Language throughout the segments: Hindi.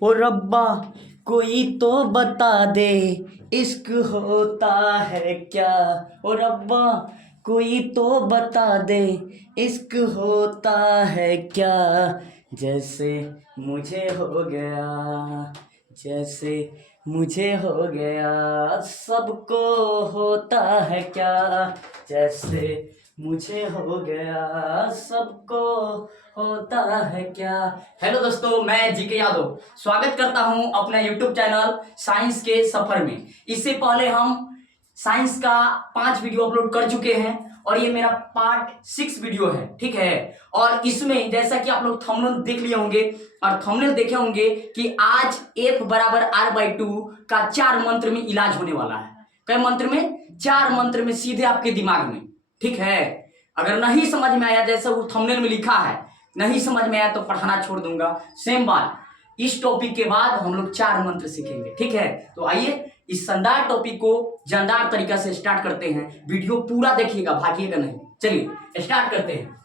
ओ रब्बा कोई तो बता दे इश्क होता है क्या। ओ रब्बा कोई तो बता दे इश्क होता है क्या। जैसे मुझे हो गया, जैसे मुझे हो गया, सबको होता है क्या। जैसे मुझे हो गया, सबको होता है क्या। हेलो दोस्तों, मैं जीके यादव स्वागत करता हूं अपना यूट्यूब चैनल साइंस के सफर में। इससे पहले हम साइंस का 5 वीडियो अपलोड कर चुके हैं और ये मेरा पार्ट 6 वीडियो है, ठीक है। और इसमें जैसा कि आप लोग थंबनेल देख लिए होंगे और थंबनेल देखे होंगे कि आज F बराबर R/2 का 4 मंत्र में इलाज होने वाला है। कई मंत्र में? 4 मंत्र में, सीधे आपके दिमाग में, ठीक है। अगर नहीं समझ में आया जैसा वो थंबनेल में लिखा है, नहीं समझ में आया तो पढ़ाना छोड़ दूंगा। सेम बात, इस टॉपिक के बाद हम लोग 4 मंत्र सीखेंगे, ठीक है। तो आइए इस शानदार टॉपिक को जानदार तरीका से स्टार्ट करते हैं। वीडियो पूरा देखिएगा, भागिएगा नहीं। चलिए स्टार्ट करते हैं।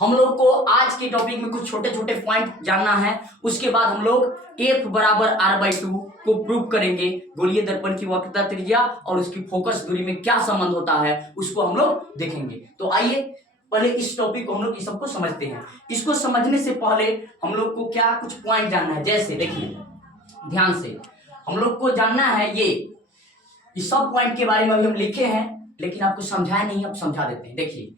हम लोग को आज के टॉपिक में कुछ छोटे छोटे पॉइंट जानना है। उसके बाद हम लोग F बराबर R/2 को प्रूव करेंगे। गोलीय दर्पण की वक्रता त्रिज्या और उसकी फोकस दूरी में क्या संबंध होता है उसको हम लोग देखेंगे। तो आइए पहले इस टॉपिक को हम लोग इस सबको समझते हैं। इसको समझने से पहले हम लोग को क्या कुछ पॉइंट जानना है। जैसे देखिए ध्यान से, हम लोग को जानना है ये इस सब पॉइंट के बारे में अभी हम लिखे हैं, लेकिन आपको समझाया नहीं, अब समझा देते हैं। देखिए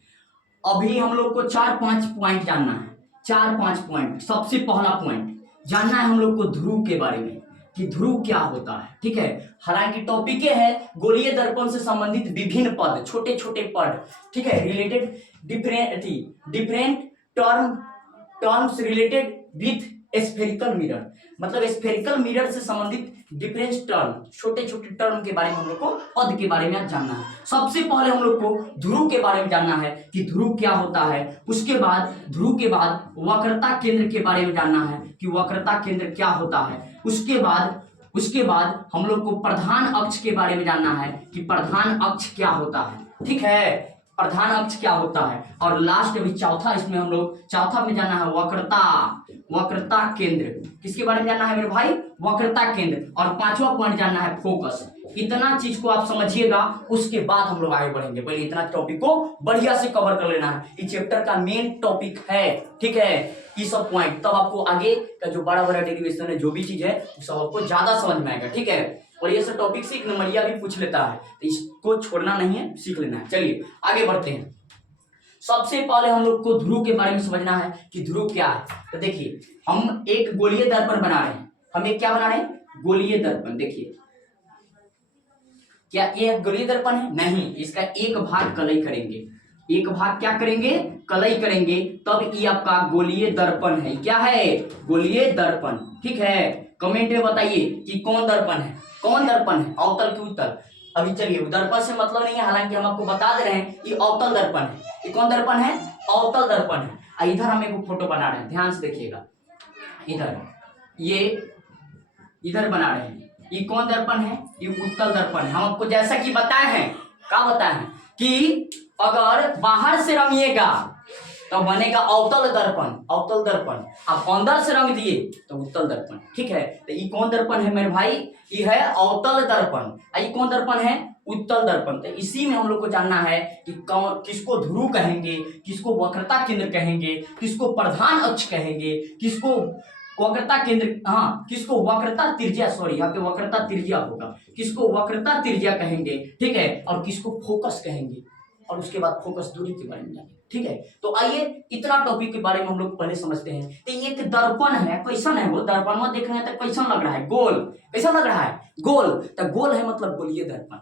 अभी हम लोग को 4-5 पॉइंट जानना है। 4-5 पॉइंट। सबसे पहला पॉइंट जानना है हम लोग को ध्रुव के बारे में कि ध्रुव क्या होता है, ठीक है। हालांकि टॉपिक है गोलीय दर्पण से संबंधित विभिन्न पद, छोटे छोटे पद, ठीक है। Related different terms related with spherical mirror, मतलब स्फेरिकल मिरर से संबंधित डिफरेंट टर्म, छोटे छोटे टर्म के बारे में हम लोग को, पद के बारे में जानना है। सबसे पहले हम लोग को ध्रुव के बारे में जानना है कि ध्रुव क्या होता है। उसके बाद ध्रुव के बाद वक्रता केंद्र के बारे में जानना है कि वक्रता केंद्र क्या होता है। उसके बाद हम लोग को प्रधान अक्ष के बारे में जानना है कि प्रधान अक्ष क्या होता है, ठीक है। प्रधान अक्ष क्या होता है। और लास्ट में चौथा, इसमें हम लोग चौथा में जानना है वक्रता केंद्र। किसके बारे में जानना है मेरे भाई? वक्रता केंद्र। और 5वां पॉइंट जानना है फोकस। इतना चीज को आप समझिएगा, उसके बाद हम लोग आगे बढ़ेंगे। पहले इतना टॉपिक को बढ़िया से कवर कर लेना है। इस चैप्टर का मेन टॉपिक है, ठीक है, ये सब पॉइंट। तब आपको आगे का जो बड़ा बड़ा डेरिवेशन है, जो भी चीज है, वो सब आपको ज्यादा समझ में आएगा, ठीक है। और ये सब टॉपिक से 1 नंबरिया भी पूछ लेता है, तो इसको छोड़ना नहीं है, सीख लेना है। चलिए आगे बढ़ते हैं। सबसे पहले हम लोग को ध्रुव के बारे में समझना है कि ध्रुव क्या है। तो देखिए हम एक गोलीय दर्पण बना रहे हैं। हम एक क्या बना रहे हैं? गोलीय दर्पण। देखिए क्या ये गोलीय दर्पण है? नहीं, इसका एक भाग कलई करेंगे। एक भाग क्या करेंगे? कलई करेंगे, तब ये आपका गोलीय दर्पण है। क्या है? गोलीय दर्पण, ठीक है। कमेंट में बताइए कि कौन दर्पण है, कौन दर्पण है, अवतल की उत्तल। अभी चलिए दर्पण से मतलब नहीं है, हालांकि हम आपको बता दे रहे हैं ये अवतल दर्पण है। ये कौन दर्पण है? अवतल दर्पण है। इधर हम एक फोटो बना रहे हैं, ध्यान से देखिएगा। इधर ये इधर बना रहे हैं, ये कौन दर्पण है? ये उत्तल दर्पण है। हम आपको जैसा कि बताए हैं, क्या बताए हैं कि अगर बाहर से रंगिएगा तो बनेगा अवतल दर्पण, अवतल दर्पण। आप अंदर से रंग दिए तो उत्तल दर्पण, ठीक है। तो ये कौन दर्पण है मेरे भाई? ये है अवतल दर्पण। ये कौन दर्पण है? उत्तल दर्पण। तो इसी में हम लोग को जानना है कि कौन, किसको ध्रुव कहेंगे, किसको वक्रता केंद्र कहेंगे, किसको प्रधान अक्ष कहेंगे, किसको वक्रता केंद्र, हाँ, किसको वक्रता त्रिज्या, सॉरी यहाँ पे वक्रता त्रिज्या होगा, किसको वक्रता त्रिज्या कहेंगे, ठीक है। और किसको फोकस कहेंगे, और उसके बाद फोकस दूरी के बारे में जानेंगे, ठीक है। तो आइए इतना टॉपिक के बारे में हम लोग पहले समझते हैं। तो ये एक दर्पण है, कैसा है वो दर्पण में देख रहे हैं तो कैसा लग रहा है? गोल। कैसा लग रहा है? गोल। तो गोल है मतलब गोलीय दर्पण,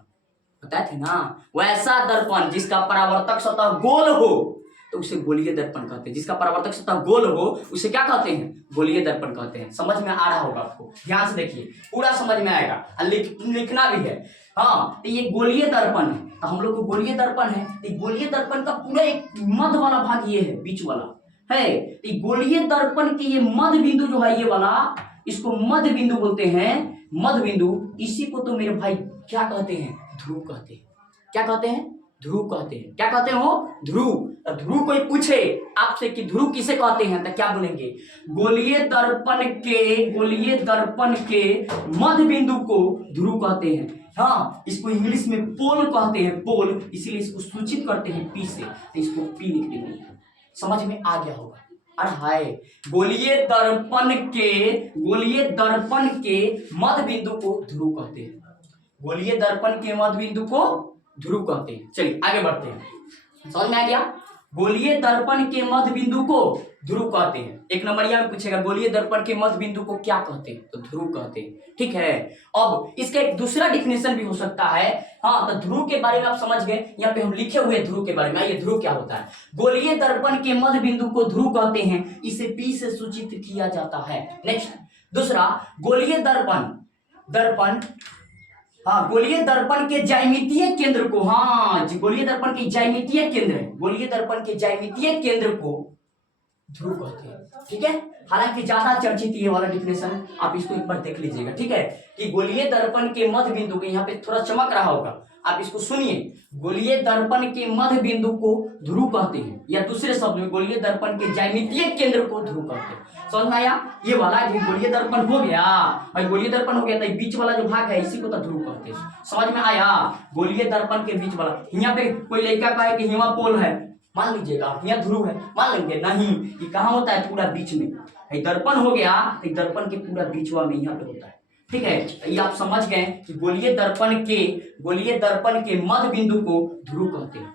बताए थे ना। वैसा दर्पण जिसका परावर्तक सतह गोल हो तो उसे गोलीय दर्पण कहते हैं। जिसका परावर्तक सतह गोल हो उसे क्या कहते हैं? गोलीय दर्पण कहते हैं। समझ में आ रहा होगा आपको, ध्यान से देखिए, पूरा समझ में आएगा। लिखना भी है, हाँ। तो ये गोलीय दर्पण है, तो हम लोग को गोलीय दर्पण है। तो गोलीय दर्पण का पूरा एक मध्य वाला भाग ये है, बीच वाला है। तो गोलीय दर्पण की ये मध्य बिंदु जो है, ये वाला, इसको मध्य बिंदु बोलते हैं। मध्य बिंदु, इसी को तो मेरे भाई क्या कहते हैं? ध्रुव कहते हैं। क्या कहते हैं? ध्रुव कहते हैं। क्या कहते हो? ध्रुव। तो ध्रुव कोई पूछे आपसे कि ध्रुव किसे कहते हैं तो क्या बोलेंगे? गोलीय दर्पण के मध्य बिंदु को ध्रुव कहते हैं। हाँ, इसको इंग्लिश में पोल कहते हैं, पोल, इसीलिए इसको सूचित करते हैं पी से, तो इसको पी लिख देंगे। समझ में आ गया होगा? अरे हाय, गोलीय दर्पण के मध्य बिंदु को ध्रुव कहते हैं। गोलीय दर्पण के मध्य बिंदु को ध्रुव कहते हैं। चलिए आगे बढ़ते हैं, समझ में आ गया? गोलीय दर्पण के मध्य बिंदु को ध्रुव कहते हैं। एक नंबरिया में पूछेगा गोलीय दर्पण के मध्य बिंदु को क्या कहते हैं, तो ध्रुव कहते हैं। ठीक है, अब इसका एक दूसरा डिफिनेशन भी हो सकता है। हाँ, तो ध्रुव के बारे में आप समझ गए, यहाँ पे हम लिखे हुए ध्रुव के बारे में। आइए, ध्रुव क्या होता है? गोलीय दर्पण के मध्य बिंदु को ध्रुव कहते हैं, इसे पी से सूचित किया जाता है। नेक्स्ट, दूसरा, गोलीय दर्पण हाँ, गोलीय दर्पण के ज्यामितीय केंद्र को, हाँ, गोलीय दर्पण के ज्यामितीय केंद्र है, गोलीय दर्पण के ज्यामितीय केंद्र को ध्रुव कहते हैं। ठीक है, हालांकि ज्यादा चर्चित ये वाला डिफिनेशन, आप इसको एक बार देख लीजिएगा। ठीक है, कि गोलीय दर्पण के मध्य बिंदु को, यहाँ पे थोड़ा चमक रहा होगा, आप इसको सुनिए। गोलीय दर्पण के मध्य बिंदु को ध्रुव कहते हैं, या दूसरे शब्द में गोलीय दर्पण के ज्यामितीय केंद्र को ध्रुव कहते हैं। समझ में आया? ये वाला जो गोलीय दर्पण हो गया, और गोलीय दर्पण हो गया, तो बीच वाला जो भाग है इसी को तो ध्रुव कहते हैं। समझ में आया? गोलीय दर्पण के बीच वाला, यहाँ पे कोई लड़का कहे कि यहाँ पोल है, मान लीजिएगा, यहाँ ध्रुव है, मान लेंगे? नहीं, ये कहाँ होता है? पूरा बीच में। दर्पण हो गया, दर्पण के पूरा बीचवा में यहाँ पे होता है। ठीक है, ये आप समझ गए कि गोलीय दर्पण के मध्य बिंदु को ध्रुव कहते हैं।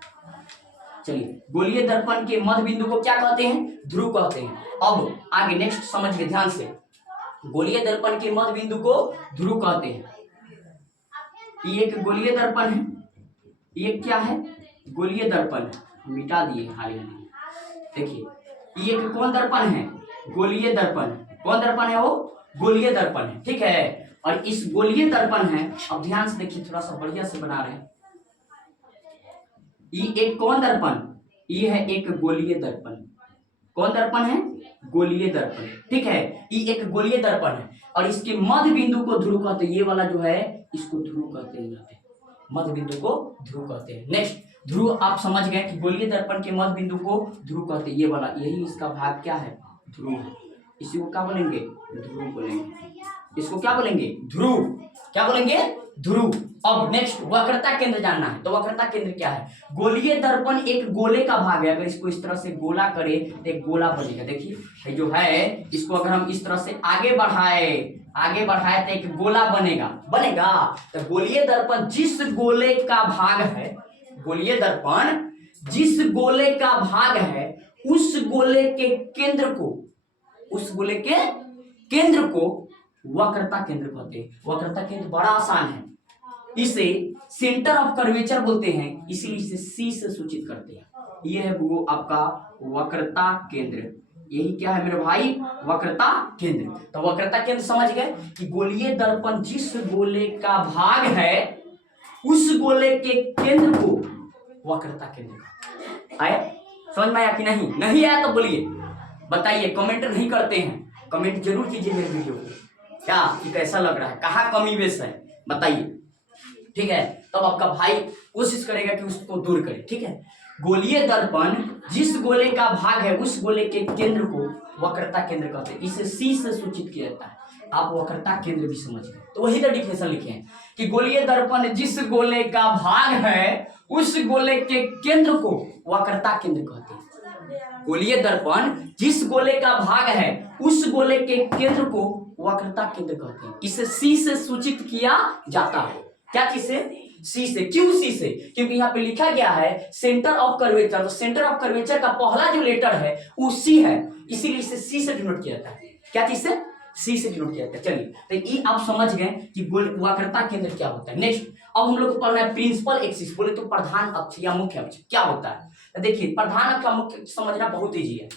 चलिए, गोलीय दर्पण के मध्य बिंदु को क्या कहते हैं? ध्रुव कहते हैं। अब आगे नेक्स्ट समझिए ध्यान से। गोलीय दर्पण के मध्य बिंदु को ध्रुव कहते हैं। ये एक गोलीय दर्पण है, ये क्या है? गोलीय दर्पण, मिटा दिए हाल ही में। देखिए, ये एक कौन दर्पण है? गोलीय दर्पण। कौन दर्पण है वो? गोलीय दर्पण है। ठीक है, और इस गोलीय दर्पण है, अब ध्यान से देखिए, थोड़ा सा बढ़िया से बना रहे हैं। ये एक कौन दर्पण? ये है एक गोलीय दर्पण। कौन दर्पण है? गोलीय दर्पण। ठीक है, ये एक गोलीय दर्पण है, और इसके मध्य बिंदु को ध्रुव कहते हैं। ये वाला जो है इसको ध्रुव कहते हैं, यहाँ पे मध्य बिंदु को ध्रुव कहते हैं। नेक्स्ट, ध्रुव आप समझ गए कि गोलीय दर्पण के मध्य बिंदु को ध्रुव कहते हैं। ये वाला, यही इसका भाग क्या है? ध्रुव है। इसी को क्या बोलेंगे? ध्रुव बोलेंगे। इसको क्या बोलेंगे? ध्रुव। क्या बोलेंगे? ध्रुव। अब नेक्स्ट, वक्रता केंद्र जानना है, तो वक्रता केंद्र क्या है? गोलीय दर्पण एक गोले का भाग है। अगर इसको इस तरह से गोला करे तो एक गोला बनेगा। देखिए, ये जो है, इसको अगर हम इस तरह से आगे बढ़ाए तो एक गोला बनेगा। तो गोलीय दर्पण जिस गोले का भाग है, गोलीय दर्पण जिस गोले का भाग है, उस गोले के केंद्र को वक्रता केंद्र कहते हैं। वक्रता केंद्र बड़ा आसान है, इसे सेंटर ऑफ कर्वेचर बोलते हैं, इसीलिए इसे सी से सूचित करते हैं। ये है वो आपका वक्रता केंद्र। यही क्या है मेरे भाई? वक्रता केंद्र। तो वक्रता केंद्र समझ गए कि गोलीय दर्पण जिस गोले का भाग है, उस गोले के केंद्र को वक्रता केंद्र कहते हैं। आया समझ में? आया कि नहीं? नहीं आया तो बोलिए, बताइए। कमेंट नहीं करते हैं, कमेंट जरूर कीजिए मेरे वीडियो को, क्या कि कैसा लग रहा है, कहाँ कमी बेस है, बताइए। ठीक है, तब आपका भाई कोशिश करेगा कि उसको दूर करे। ठीक है, गोलीय दर्पण जिस गोले का भाग है, उस गोले के केंद्र को वक्रता केंद्र कहते हैं। इसे सी से सूचित किया जाता है। आप वक्रता केंद्र भी समझ गए, तो वही तो डिफिनेशन लिखे हैं कि गोलीय दर्पण जिस गोले का भाग है, उस गोले के केंद्र को वक्रता केंद्र कहते हैं। गोलीय दर्पण जिस गोले का भाग है, उस गोले के केंद्र को वक्रता केंद्र कहते हैं। इसे सी से सूचित किया जाता है। क्या चीज से? सी से। क्यों सी से? क्योंकि यहाँ पे लिखा गया है सेंटर ऑफ कर्वेचर। तो सेंटर ऑफ कर्वेचर का पहला जो लेटर है वो सी है, इसीलिए इसे सी से डिनोट किया जाता है। क्या चीज से? सी से डिनोट किया जाता है। चलिए, तो ये आप समझ गए कि वक्रता केंद्र क्या होता है। नेक्स्ट, अब हम लोग को पढ़ना है प्रिंसिपल एक्सिस, बोले तो प्रधान अक्ष या मुख्य अक्ष क्या होता है। तो देखिए, प्रधान अक्ष का मुख्य समझना बहुत ईजी है।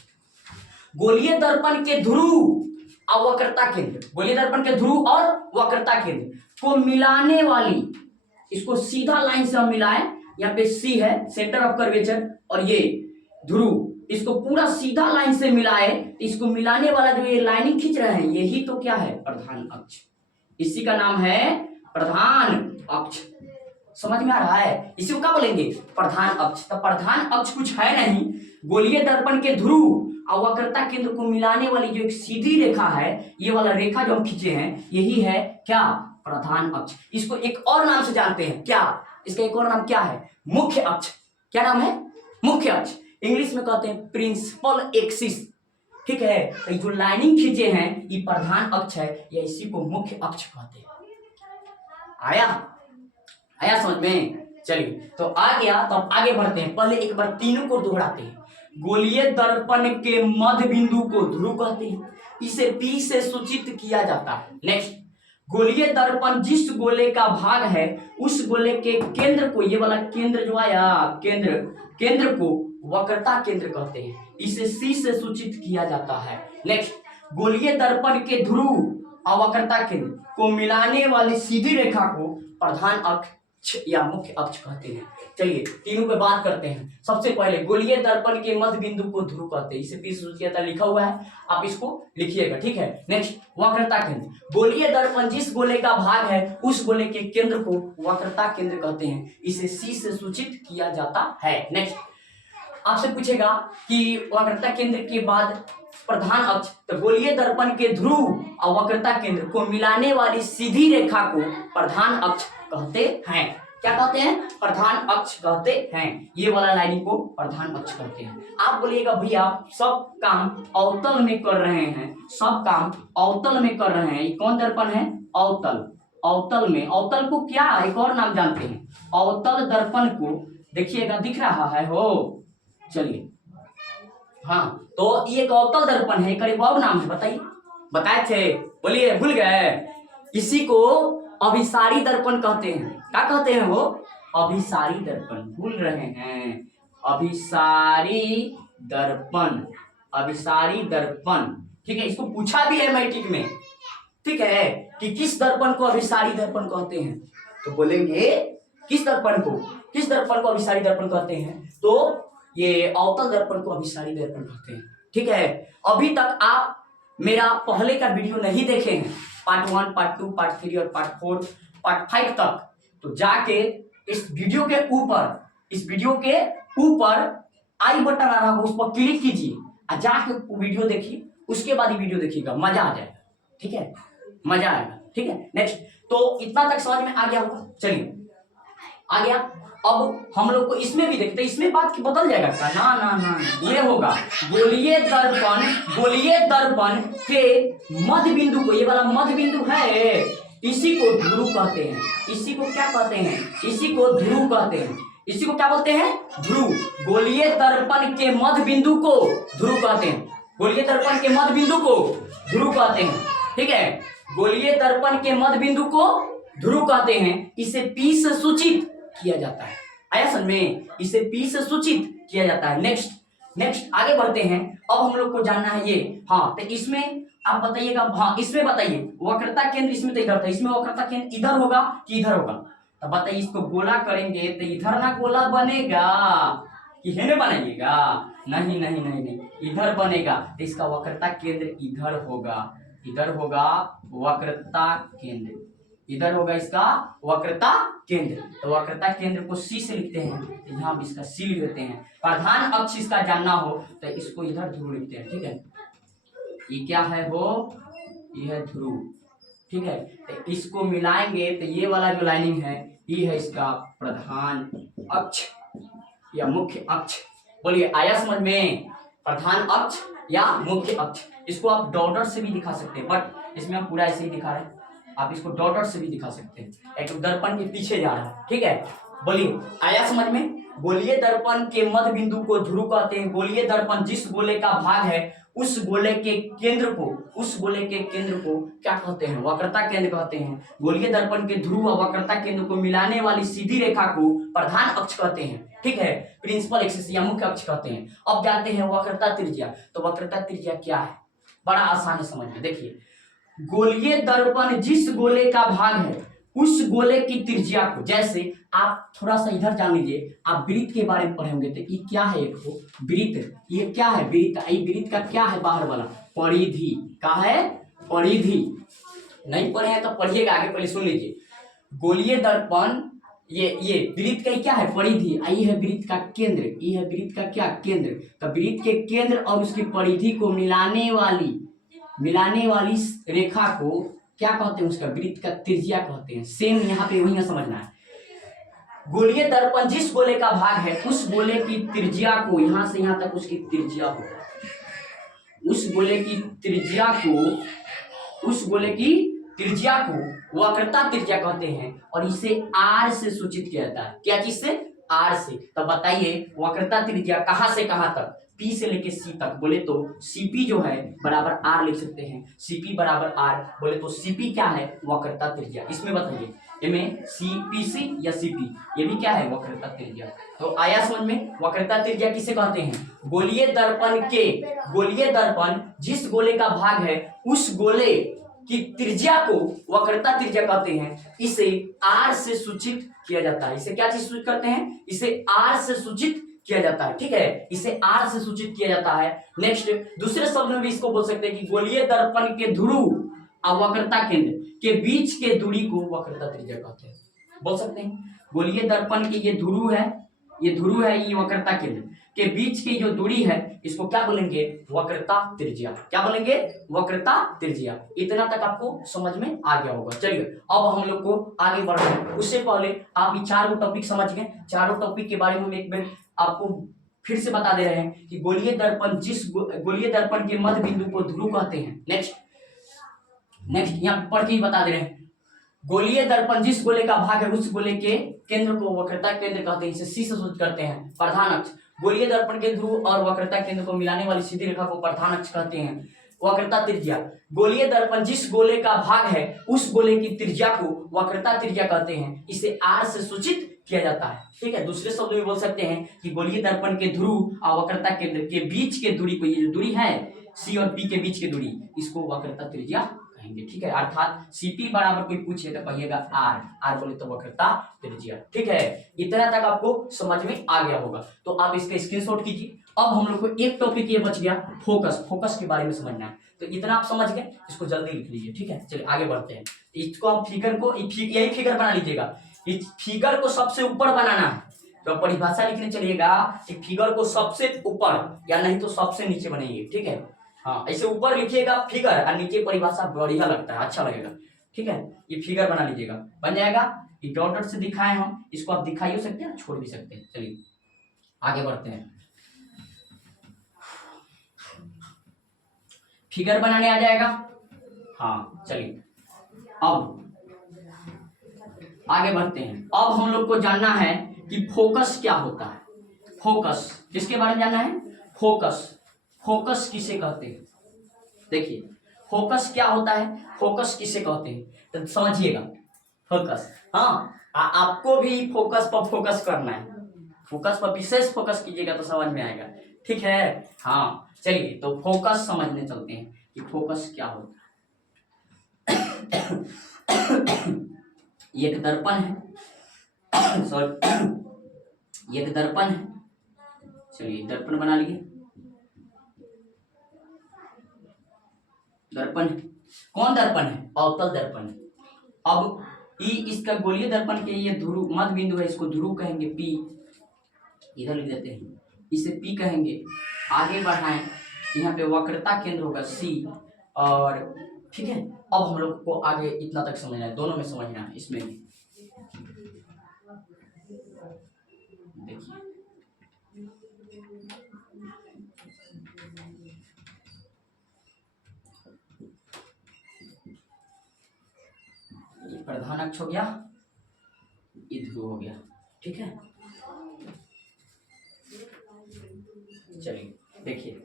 गोलीय दर्पण के ध्रुव और वक्रता केंद्र, गोलीय दर्पण के ध्रुव और वक्रता केंद्र को मिलाने वाली, इसको सीधा लाइन से हम मिलाएं, यहाँ पे सी है सेंटर ऑफ कर्वेचर, और ये ध्रुव, इसको पूरा सीधा लाइन से मिलाए, इसको मिलाने वाला जो ये लाइनिंग खींच रहे हैं, यही तो क्या है? प्रधान अक्ष। इसी का नाम है प्रधान अक्ष। समझ में आ रहा है? इसी को क्या बोलेंगे? प्रधान अक्ष। तो प्रधान अक्ष कुछ है नहीं, गोलीय दर्पण के ध्रुव और वक्रता केंद्र को मिलाने वाली जो एक सीधी रेखा है, ये वाला रेखा जो हम खींचे हैं, यही है क्या? प्रधान अक्ष। इसको एक और नाम से जानते हैं, क्या? इसका एक और नाम क्या है? मुख्य अक्ष। क्या नाम है? मुख्य अक्ष। इंग्लिश में कहते हैं प्रिंसिपल एक्सिस। ठीक है, तो जो लाइनिंग खींचे हैं ये प्रधान अक्ष है, या इसी को मुख्य अक्ष कहते हैं। आया समझ में? चलिए, तो आ गया, तो अब आगे बढ़ते हैं। पहले एक बार तीनों को दोहराते हैं। गोलीय दर्पण के मध्य बिंदु को ध्रुव कहते हैं, इसे P से सूचित किया जाता है। नेक्स्ट, गोलीय दर्पण जिस गोले का भाग है उस गोले के केंद्र को, ये वाला केंद्र जो आया, केंद्र को वक्रता केंद्र कहते हैं, इसे C से सूचित किया जाता है। नेक्स्ट, गोलीय दर्पण के ध्रुव और वक्रता केंद्र को मिलाने वाली सीधी रेखा को प्रधान अक्ष या मुख्य अक्ष कहते हैं। चलिए तीनों पे बात करते हैं। सबसे पहले गोलीय दर्पण के मध्य बिंदु को ध्रुव कहते हैं, इसे P से सूचित किया जाता है, लिखा हुआ है, आप इसको लिखिएगा। ठीक है। नेक्स्ट, वक्रता केंद्र, गोलीय दर्पण जिस गोले का भाग है उस गोले के केंद्र को वक्रता केंद्र कहते हैं, इसे C से सूचित किया जाता है। नेक्स्ट, आपसे पूछेगा कि वक्रता केंद्र के बाद प्रधान अक्ष, तो गोलीय दर्पण के ध्रुव और वक्रता केंद्र को मिलाने वाली सीधी रेखा को प्रधान अक्ष कहते हैं। क्या कहते हैं? प्रधान अक्ष कहते हैं। ये वाला लाइनिंग को प्रधान अक्ष कहते हैं। आप बोलिएगा भैया सब काम अवतल में कर रहे हैं, सब काम अवतल में कर रहे हैं, ये कौन दर्पण है? अवतल। अवतल में, अवतल को क्या एक और नाम जानते हैं? अवतल दर्पण को देखिएगा, दिख रहा है हो? चलिए, हाँ, तो ये एक अवतल दर्पण है, एक और नाम है, बताइए, बताए थे, बोलिए, भूल गए? इसी को अभिसारी दर्पण कहते हैं। क्या कहते हैं वो? अभिसारी दर्पण। भूल रहे हैं? अभिसारी दर्पण, अभिसारी दर्पण। ठीक है, इसको पूछा भी है मैट्रिक में, ठीक है, कि किस दर्पण को अभिसारी दर्पण कहते हैं, तो बोलेंगे किस दर्पण को अभिसारी दर्पण कहते हैं, तो ये अवतल दर्पण को अभिसारी दर्पण कहते हैं। ठीक है, अभी तक आप मेरा पहले का वीडियो नहीं देखे हैं, पार्ट 1, पार्ट 2, पार्ट 3 और पार्ट 4, पार्ट 5 तक, तो जाके इस वीडियो के ऊपर आई बटन आ रहा है, उस पर क्लिक कीजिए और जाके वीडियो देखिए, उसके बाद ही वीडियो देखिएगा, मजा आ जाएगा। ठीक है, मजा आएगा। ठीक है। नेक्स्ट, तो इतना तक समझ में आ गया होगा। चलिए, आ गया। अब हम लोग को इसमें भी देखते हैं, इसमें बात की बदल जाएगा क्या? ना ना ना, ये होगा गोलीय दर्पण के मध्य बिंदु को, ये वाला मध्य बिंदु है, इसी को ध्रुव कहते हैं। इसी को क्या कहते हैं? इसी को ध्रुव कहते हैं। इसी को क्या बोलते हैं? ध्रुव। गोलीय दर्पण के मध्य बिंदु को ध्रुव कहते हैं। गोलीय दर्पण के मध्य बिंदु को ध्रुव कहते हैं। ठीक है, गोलीय दर्पण के मध्य बिंदु को ध्रुव कहते हैं, इसे P से सूचित किया जाता है। आया समझ में? इसे P से सूचित किया जाता है। नेक्स्ट आगे बढ़ते हैं। अब हम लोग को जानना है ये, हाँ, तो इसमें आप बताइएगा, हाँ, इसमें बताइए वक्रता केंद्र इसमें तो इधर था, इसमें वक्रता केंद्र इधर होगा कि इधर होगा? तो बताइए, इसको गोला करेंगे तो इधर ना गोला बनेगा कि हेने बनाइएगा? नहीं, इधर बनेगा, तो इसका वक्रता केंद्र इधर होगा वक्रता केंद्र, इधर होगा इसका वक्रता केंद्र। तो वक्रता केंद्र को C से लिखते हैं, तो यहाँ भी इसका C लिख देते हैं। प्रधान अक्ष इसका जानना हो तो इसको इधर ध्रुव लिखते हैं। ठीक है, ये क्या है वो? ये है ध्रुव। ठीक है, तो इसको मिलाएंगे तो ये वाला जो लाइनिंग है ये है इसका प्रधान अक्ष या मुख्य अक्ष। बोलिए, आया समझ में? प्रधान अक्ष या मुख्य अक्ष। इसको आप डॉटर से भी दिखा सकते हैं, बट इसमें हम पूरा ऐसे ही दिखा रहे हैं, आप इसको डॉटर से भी दिखा सकते हैं, एक दर्पण के पीछे जा रहा है। ठीक है, बोलिए, आया समझ में? गोलीय दर्पण के मध्य बिंदु को ध्रुव कहते हैं। गोलीय दर्पण जिस गोले का भाग है उस गोले के केंद्र को क्या कहते हैं? वक्रता केंद्र कहते हैं। गोलीय दर्पण के ध्रुव और वक्रता केंद्र को मिलाने वाली सीधी रेखा को प्रधान अक्ष कहते हैं। ठीक है, प्रिंसिपल एक्सिस या मुख्य अक्ष कहते हैं। अब जानते हैं वक्रता त्रिज्या। तो वक्रता त्रिज्या क्या है? बड़ा आसान है समझ में। देखिए, गोलीय दर्पण जिस गोले का भाग है उस गोले की त्रिज्या को, जैसे आप थोड़ा सा इधर जान लीजिए, आप वृत्त के बारे में पढ़े होंगे, तो ये क्या है? एक वृत्त। ये क्या है? वृत्त। ये वृत्त का क्या है? बाहर वाला परिधि का है, परिधि। नहीं पढ़े हैं तो पढ़िएगा, आगे पहले सुन लीजिए। गोलीय दर्पण ये वृत्त का क्या है, परिधि, ये है वृत्त का केंद्र, ये है वृत्त का क्या, केंद्र। तो वृत्त के केंद्र और उसकी परिधि को मिलाने वाली रेखा को क्या कहते हैं, उसका वृत्त का त्रिज्या कहते हैं। सेम यहाँ पे वही समझना है। गोलीय दर्पण जिस गोले का भाग है उस गोले की त्रिज्या को, यहां से यहां तक उसकी त्रिज्या हो, उस गोले की त्रिज्या को वक्रता त्रिज्या कहते हैं और इसे आर से सूचित किया जाता है। क्या चीज से, आर से। तो बताइए वक्रता त्रिज्या कहां से कहां तक, पी से लेके सी तक बोले तो सीपी जो है बराबर आर लिख सकते हैं, सीपी बराबर आर बोले तो सीपी क्या है, वक्रता त्रिज्या। इसमें बताइए इनमें सीपीसी या सीपी, ये भी क्या है, वक्रता त्रिज्या। तो आया समझ में, वक्रता त्रिज्या किसे कहते हैं, गोलीय दर्पण जिस गोले का भाग है उस गोले की त्रिज्या को वक्रता त्रिज्या कहते हैं। इसे आर से सूचित किया जाता है। इसे क्या चीज सूचित करते हैं, इसे आर से सूचित किया जाता है। ठीक है, इसे आर से सूचित किया जाता है। नेक्स्ट दूसरे शब्द में भी इसको बोल सकते हैं कि गोलीय दर्पण के ध्रुव और वक्रता केंद्र के बीच के दूरी को वक्रता त्रिज्या कहते हैं। बोल सकते हैं गोलीय दर्पण की ये ध्रुव है, ये वक्रता केंद्र के बीच की जो दूरी है इसको क्या बोलेंगे, वक्रता त्रिज्या। क्या बोलेंगे, वक्रता त्रिज्या। इतना तक आपको समझ में आ गया होगा। चलिए अब हम लोग को आगे बढ़ रहे हैं। उससे पहले आप ये चारों टॉपिक समझ गए। चारों टॉपिक के बारे में हम एक बार आपको फिर से बता दे रहे हैं कि गोलीय दर्पण के मध्य बिंदु को ध्रुव कहते हैं। नेक्स्ट यहाँ पढ़ के ही बता दे रहे हैं। गोलीय दर्पण जिस गोले का भाग है उस गोले के केंद्र को वक्रता केंद्र कहते हैं। इसे सी से सूचित करते हैं। प्रधान अक्ष, गोलीय दर्पण के ध्रुव और वक्रता केंद्र को मिलाने वाली सीधी रेखा को प्रधान अक्ष कहते हैं। वक्रता त्रिज्या, गोलीय दर्पण जिस गोले का भाग है उस गोले की त्रिज्या को वक्रता त्रिज्या कहते हैं। इसे आर से सूचित किया जाता है। ठीक है, दूसरे शब्द में बोल सकते हैं कि गोलीय दर्पण के ध्रुव और वक्रता केंद्र के बीच के दूरी को, ये जो दूरी है सी और पी के बीच की दूरी, इसको वक्रता त्रिज्या कहेंगे। ठीक है, अर्थात सीपी बराबर कोई पूछे तो कहिएगा आर बोले तो वक्रता त्रिज्या। ठीक है, इतना तक आपको समझ में आ गया होगा। तो आप इसका स्क्रीनशॉट कीजिए। अब हम लोग को एक टॉपिक ये बच गया, फोकस के बारे में समझना है। तो इतना आप समझ गए, इसको जल्दी लिख लीजिए। ठीक है, चलिए आगे बढ़ते हैं। इसको हम फिगर को यही फिगर बना लीजिएगा। इस फिगर को सबसे ऊपर बनाना है। तो परिभाषा लिखने चलिएगा कि फिगर को सबसे ऊपर या नहीं तो सबसे नीचे बनाइए। ठीक है, हाँ ऐसे ऊपर लिखिएगा फिगर और नीचे परिभाषा, बढ़िया लगता है, अच्छा लगेगा। ठीक है, ये फिगर बना लीजिएगा, बन जाएगा। ये डॉट से दिखाए हम, इसको आप दिखा ही सकते हैं, छोड़ भी सकते हैं। चलिए आगे बढ़ते हैं। फिगर बनाने आ जाएगा। हाँ चलिए अब आगे बढ़ते हैं। अब हम लोग को जानना है कि फोकस क्या होता है। फोकस किसके बारे में जानना है, फोकस किसे कहते हैं। देखिए फोकस क्या होता है, फोकस किसे कहते हैं, तो समझिएगा। फोकस, हाँ आपको भी फोकस पर फोकस करना है, फोकस पर विशेष फोकस कीजिएगा तो समझ में आएगा। ठीक है, हाँ चलिए तो फोकस समझने चलते हैं कि फोकस क्या होता है। ये एक दर्पण है, सॉरी ये एक दर्पण है। चलिए दर्पण बना लिए, दर्पण कौन दर्पण है, अवतल दर्पण। अब इसका गोलीय दर्पण के ये ध्रुव मध्य बिंदु है, इसको ध्रुव कहेंगे, पी इधर लिख देते हैं, इसे पी कहेंगे। आगे बढ़ाएं, यहाँ पे वक्रता केंद्र होगा सी। और ठीक है, अब हम लोग को आगे इतना तक समझना है, दोनों में समझना है। इसमें देखिए प्रधान अक्ष हो गया, ये ध्रुव हो गया। ठीक है, चलिए देखिए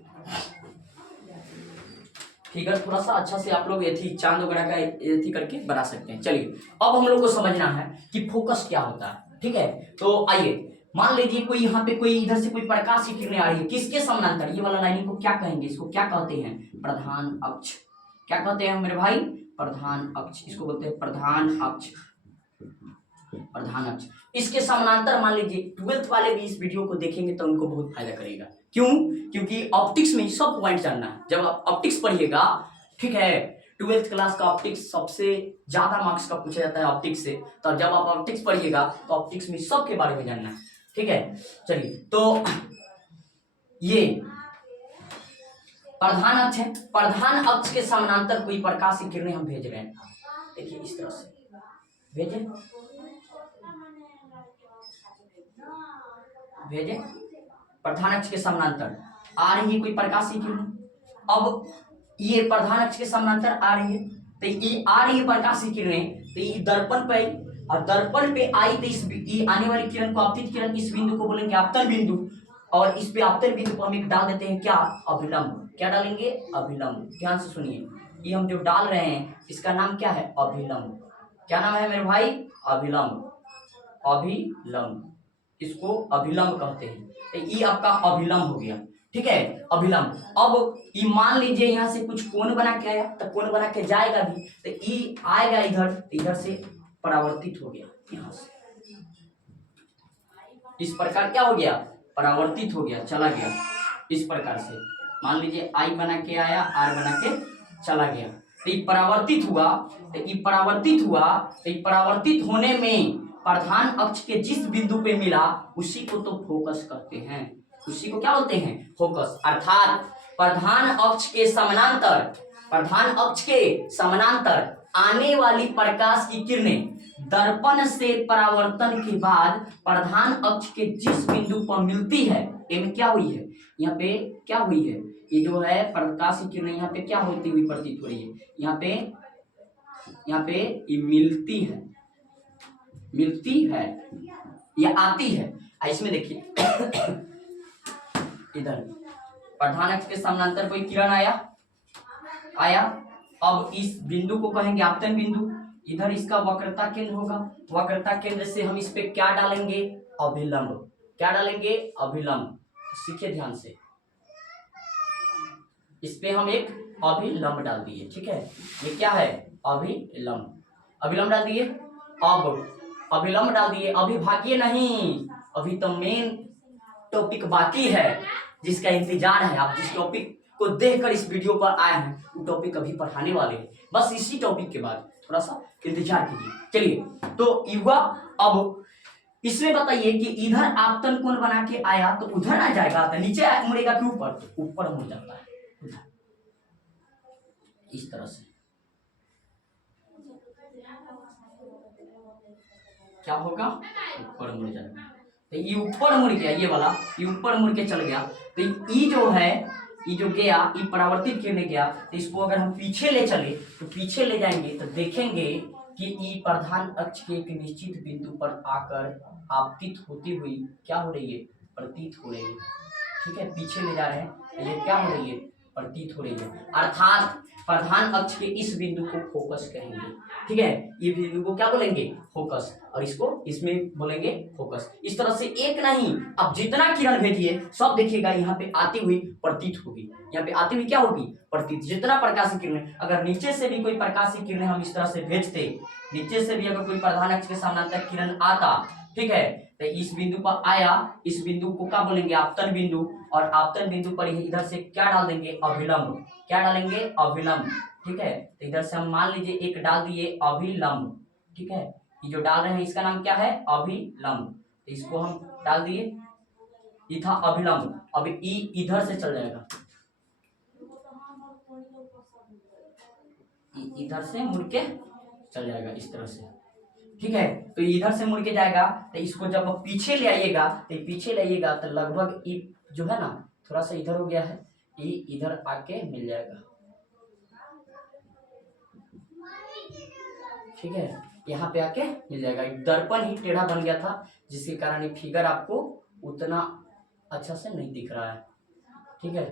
फिगर थोड़ा सा अच्छा से आप लोग एथी चांद वगैरह का एथी करके बना सकते हैं। चलिए अब हम लोग को समझना है कि फोकस क्या होता है। ठीक है, तो आइए मान लीजिए कोई यहाँ पे कोई इधर से कोई प्रकाश की किरणें आ रही है, किसके समानांतर, ये वाला लाइनिंग को क्या कहेंगे, इसको क्या कहते हैं, प्रधान अक्ष। क्या कहते हैं मेरे भाई, प्रधान अक्ष, इसको बोलते हैं प्रधान अक्ष। प्रधान अक्ष इसके समानांतर मान लीजिए 12th वाले भी इस वीडियो को देखेंगे तो उनको बहुत फायदा करेगा। क्यों, क्योंकि ऑप्टिक्स में सब पॉइंट जानना है। जब आप ऑप्टिक्स पढ़िएगा, ठीक है, ट्वेल्थ क्लास का ऑप्टिक्स सबसे ज्यादा मार्क्स का पूछा जाता है ऑप्टिक्स से, तो जब आप ऑप्टिक्स पढ़िएगा तो ऑप्टिक्स में सबके बारे में जानना है, ठीक है। चलिए, तो ये प्रधान अक्ष है, प्रधान अक्ष के समानांतर कोई प्रकाश की किरणें हम भेज रहे हैं, देखिए इस तरह से भेजे भेजे प्रधान अक्ष के समानांतर आ रही है कोई प्रकाश की किरण। अब ये प्रधान अक्ष के समानांतर आ रही है, तो ये आ रही है प्रकाश की किरणें, तो ये दर्पण पे आई और दर्पण पे आई तो इस ये आने वाली किरण को, आपतित किरण, इस बिंदु को बोलेंगे आपतन बिंदु, और इस पे आपतन बिंदु को हम एक डाल देते हैं क्या, अभिलंब। क्या डालेंगे, अभिलंब। ध्यान से सुनिए, ये हम जो डाल रहे हैं इसका नाम क्या है, अभिलंब। क्या नाम है मेरे भाई, अभिलंब, अभिलंब, इसको अभिलंब कहते हैं। तो ये आपका अभिलंब हो गया, ठीक है, अभिलंब। अब ये मान लीजिए यहाँ से कुछ कोण बना के आया, तो कोण बना के जाएगा भी, तो ये आएगा इधर, इधर से परावर्तित हो गया, यहाँ से इस प्रकार क्या हो गया, परावर्तित हो गया, चला गया इस प्रकार से। मान लीजिए आई बना के आया, आर बना के चला गया, तो ये परावर्तित हुआ, तो ये परावर्तित हुआ, तो ये परावर्तित होने में प्रधान अक्ष के जिस बिंदु पे मिला उसी को तो फोकस कहते हैं, उसी को क्या बोलते हैं, फोकस। अर्थात प्रधान अक्ष के समानांतर, प्रधान अक्ष के समानांतर आने वाली प्रकाश की किरणें दर्पण से परावर्तन के बाद प्रधान अक्ष के जिस बिंदु पर मिलती है, इनमें क्या हुई है, यहाँ पे क्या हुई है, ये जो है प्रकाश की किरणें यहाँ पे क्या होती हुई प्रतीत हो रही है, यहाँ पे ये मिलती है, मिलती है या आती है। इसमें देखिए इधर प्रधान अक्ष के समानांतर कोई किरण आया, अब इस बिंदु को कहेंगे आपतन बिंदु, इधर इसका वक्रता केंद्र होगा, वक्रता केंद्र से हम इस पे क्या डालेंगे, अभिलंब। क्या डालेंगे, अभिलंब। सीखिए ध्यान से, इस पे हम एक अभिलंब डाल दिए, ठीक है, ये क्या है, अभिलंब, अभिलंब डाल दिए। अब अभिलंब डाल दिए, अभी भागिए नहीं, अभी तो मेन टॉपिक बाकी है जिसका इंतजार है। आप जिस टॉपिक को देखकर इस वीडियो पर आए हैं वो टॉपिक अभी पढ़ाने वाले हैं, बस इसी टॉपिक के बाद थोड़ा सा इंतजार कीजिए। चलिए, तो युवा अब इसमें बताइए कि इधर आपतन कोण बना के आया तो उधर आ जाएगा, तो नीचे मुड़ेगा कि ऊपर, ऊपर मुड़ जाता है इस तरह से। क्या होगा, ऊपर मुड़ जाएगा, तो ये ऊपर मुड़ गया, ये वाला ये ऊपर मुड़ के चल गया, तो ये जो है, ये जो गया, ये परावर्तित करने गया, तो इसको अगर हम पीछे ले चले तो पीछे ले जाएंगे तो देखेंगे कि ये प्रधान अक्ष के एक निश्चित बिंदु पर आकर आपतित होती हुई क्या हो रही है, प्रतीत हो रही है, ठीक है, पीछे ले जा रहे हैं, ये क्या हो रही है, प्रतीत हो रही है। अर्थात प्रधान अक्ष के इस बिंदु को फोकस कहेंगे, ठीक है, ये बिंदु को क्या बोलेंगे, फोकस, और इसको इसमें बोलेंगे फोकस। इस तरह से एक नहीं, अब जितना किरण भेजिए सब देखिएगा यहाँ पे आती हुई प्रतीत होगी, यहाँ पे आती हुई क्या होगी, प्रतीत। जितना प्रकाश की किरणें, अगर नीचे से भी कोई प्रकाश की किरणें हम इस तरह से भेजते, नीचे से भी अगर कोई प्रधान अक्ष के समानांतर किरण आता, ठीक है, तो इस बिंदु पर आया, इस बिंदु को क्या बोलेंगे, आपतन बिंदु, और आपतन बिंदु पर इधर से क्या डाल देंगे, अभिलंब। क्या डालेंगे, अभिलंब, ठीक है, तो इधर से हम मान लीजिए एक डाल दिए अभिलंब, ठीक है, ये जो डाल रहे हैं इसका नाम क्या है, अभिलंब, तो इसको हम डाल दिए, ये था अभिलंब। अब इधर से चल जाएगा, इधर से मुड़ के चल जाएगा इस तरह से, ठीक है, तो इधर से मुड़ के जाएगा, तो इसको जब आप पीछे ले आइएगा, तो पीछे ले आइएगा तो लगभग ये जो है ना थोड़ा सा इधर हो गया है, ये इधर आके मिल जाएगा, ठीक है, यहाँ पे आके मिल जाएगा। दर्पण ही टेढ़ा बन गया था जिसके कारण ये फिगर आपको उतना अच्छा से नहीं दिख रहा है, ठीक है।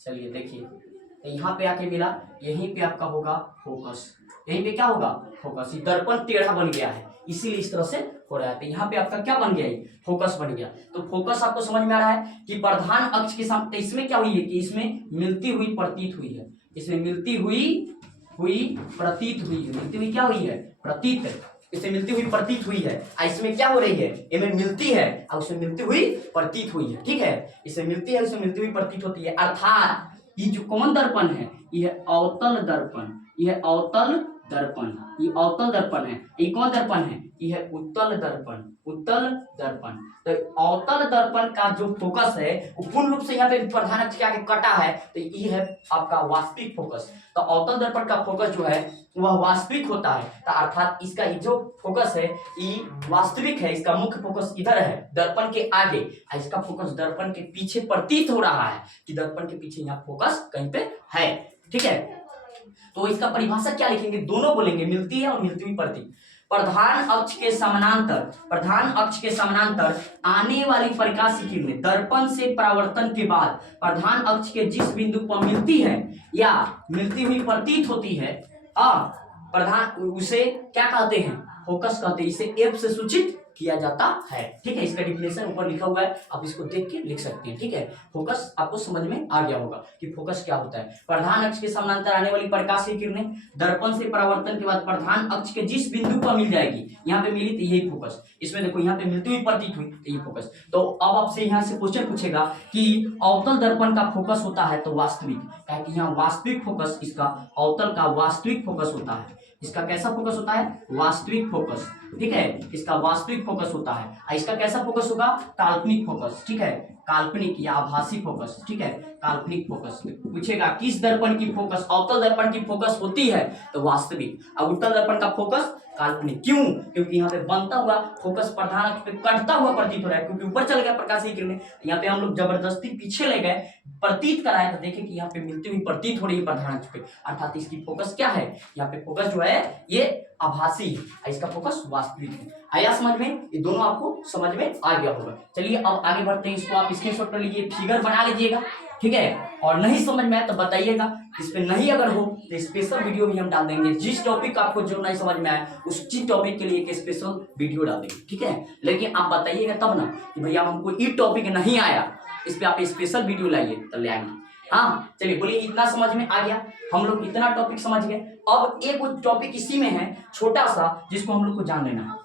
चलिए देखिए, तो यहाँ पे आके मिला, यहीं पे आपका होगा फोकस, यहीं पे क्या होगा, फोकस। ये दर्पण टेढ़ा बन गया है इसीलिए इस तरह से हो रहा है, तो यहाँ पे आपका क्या बन गया, फोकस बन गया। तो फोकस आपको समझ में आ रहा है कि प्रधान अक्ष के साथ, तो इसमें क्या हुई है कि इसमें मिलती हुई प्रतीत हुई है, इसमें मिलती हुई प्रतीत हुई है, मिलती हुई क्या हुई है, प्रतीत, इसमें मिलती हुई प्रतीत हुई है, इसमें क्या हो रही है, इसमें मिलती है और उसमें मिलती हुई प्रतीत हुई है, ठीक है, इसमें मिलती है, उसमें मिलती हुई प्रतीत होती है। अर्थात ये जो कौन दर्पण है, यह अवतल दर्पण, ये है अवतल दर्पण, ये अवतल दर्पण है। ये कौन दर्पण है? ये है उत्तल दर्पण, उत्तल दर्पण। तो अवतल दर्पण का जो फोकस है वो पूर्ण रूप से यहाँ पे प्रधान अक्ष के आगे कटा है, तो ये है आपका वास्तविक फोकस। तो अवतल दर्पण का फोकस जो है वह वास्तविक होता है, तो अर्थात इसका जो फोकस है ये वास्तविक है। इसका मुख्य फोकस इधर है दर्पण के आगे, और इसका फोकस दर्पण के पीछे प्रतीत हो रहा है कि दर्पण के पीछे यहाँ फोकस कहीं पे है। ठीक है, तो इसका परिभाषा क्या लिखेंगे? दोनों बोलेंगे, मिलती है और मिलती हुई प्रतीक। प्रधान अक्ष के समानांतर, प्रधान अक्ष के समानांतर आने वाली प्रकाश की किरणें दर्पण से परावर्तन के बाद प्रधान अक्ष के जिस बिंदु पर मिलती है या मिलती हुई प्रतीत होती है, प्रधान उसे क्या कहते हैं? फोकस कहते हैं। इसे एफ से सूचित किया जाता है। ठीक है, इसका डिफिनेशन ऊपर लिखा हुआ है, आप इसको देख के लिख सकते हैं। ठीक है, फोकस आपको समझ में आ गया होगा कि फोकस क्या होता है। प्रधान अक्ष के समानांतर आने वाली प्रकाश की किरणें दर्पण से परावर्तन के बाद प्रधान अक्ष के जिस बिंदु पर मिल जाएगी, यहाँ पे मिली तो यही फोकस। इसमें देखो यहाँ पे मिलती हुई प्रतीत हुई तो ये फोकस। तो अब आपसे यहाँ से क्वेश्चन पूछेगा कि अवतल दर्पण का फोकस होता है तो वास्तविक, क्या कि यहाँ वास्तविक फोकस, इसका अवतल का वास्तविक फोकस होता है। इसका कैसा फोकस होता है? वास्तविक फोकस। ठीक है, इसका वास्तविक फोकस होता है। इसका कैसा फोकस होगा? काल्पनिक फोकस। ठीक है, काल्पनिक या आभासी फोकस। ठीक है, काल्पनिक फोकस। पूछेगा किस दर्पण की फोकस, अवतल दर्पण की फोकस होती है तो वास्तविक, और उत्तल दर्पण का फोकस काल्पनिक। क्यों? क्योंकि यहाँ पे बनता हुआ फोकस प्रधान अक्ष पे कटता हुआ प्रतीत हो रहा है, क्योंकि ऊपर चल गया प्रकाश की किरणें। यहाँ पे हम लोग जबरदस्ती पीछे ले गए, प्रतीत कराए तो देखे कि यहाँ पे मिलती हुई प्रतीत हो रही है प्रधान अक्ष पे, अर्थात इसकी फोकस क्या है? यहाँ पे फोकस जो है ये आभासी है, इसका फोकस वास्तविक है। आया समझ में? ये दोनों आपको समझ में आ गया होगा। चलिए अब आगे बढ़ते हैं, इसको आप स्क्रीनशॉट कर लीजिए, फिगर बना लीजिएगा। ठीक है, और नहीं समझ में आए तो बताइएगा, इस पे नहीं अगर हो तो स्पेशल वीडियो भी हम डाल देंगे। जिस टॉपिक आपको जो नहीं समझ में आए उस चीज टॉपिक के लिए एक स्पेशल वीडियो डाल देंगे। ठीक है, लेकिन आप बताइएगा तब ना कि भैया हमको ये टॉपिक नहीं आया, इस पे आप स्पेशल वीडियो लाइए तो ले आएंगे। हाँ चलिए, बोलिए इतना समझ में आ गया, हम लोग इतना टॉपिक समझ गए। अब एक टॉपिक इसी में है छोटा सा, जिसको हम लोग को जान लेना है।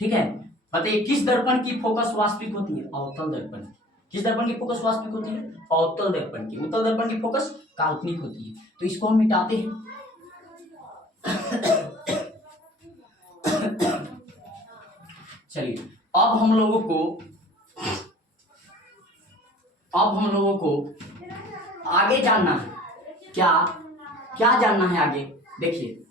ठीक है, बताइए किस दर्पण की फोकस वास्तविक होती है? अवतल दर्पण। किस दर्पण की फोकस वास्तविक होती है? अवतल दर्पण की। उत्तल दर्पण की फोकस काल्पनिक होती है। तो इसको हम मिटाते हैं। चलिए अब हम लोगों को आगे जानना है। क्या क्या जानना है आगे? देखिए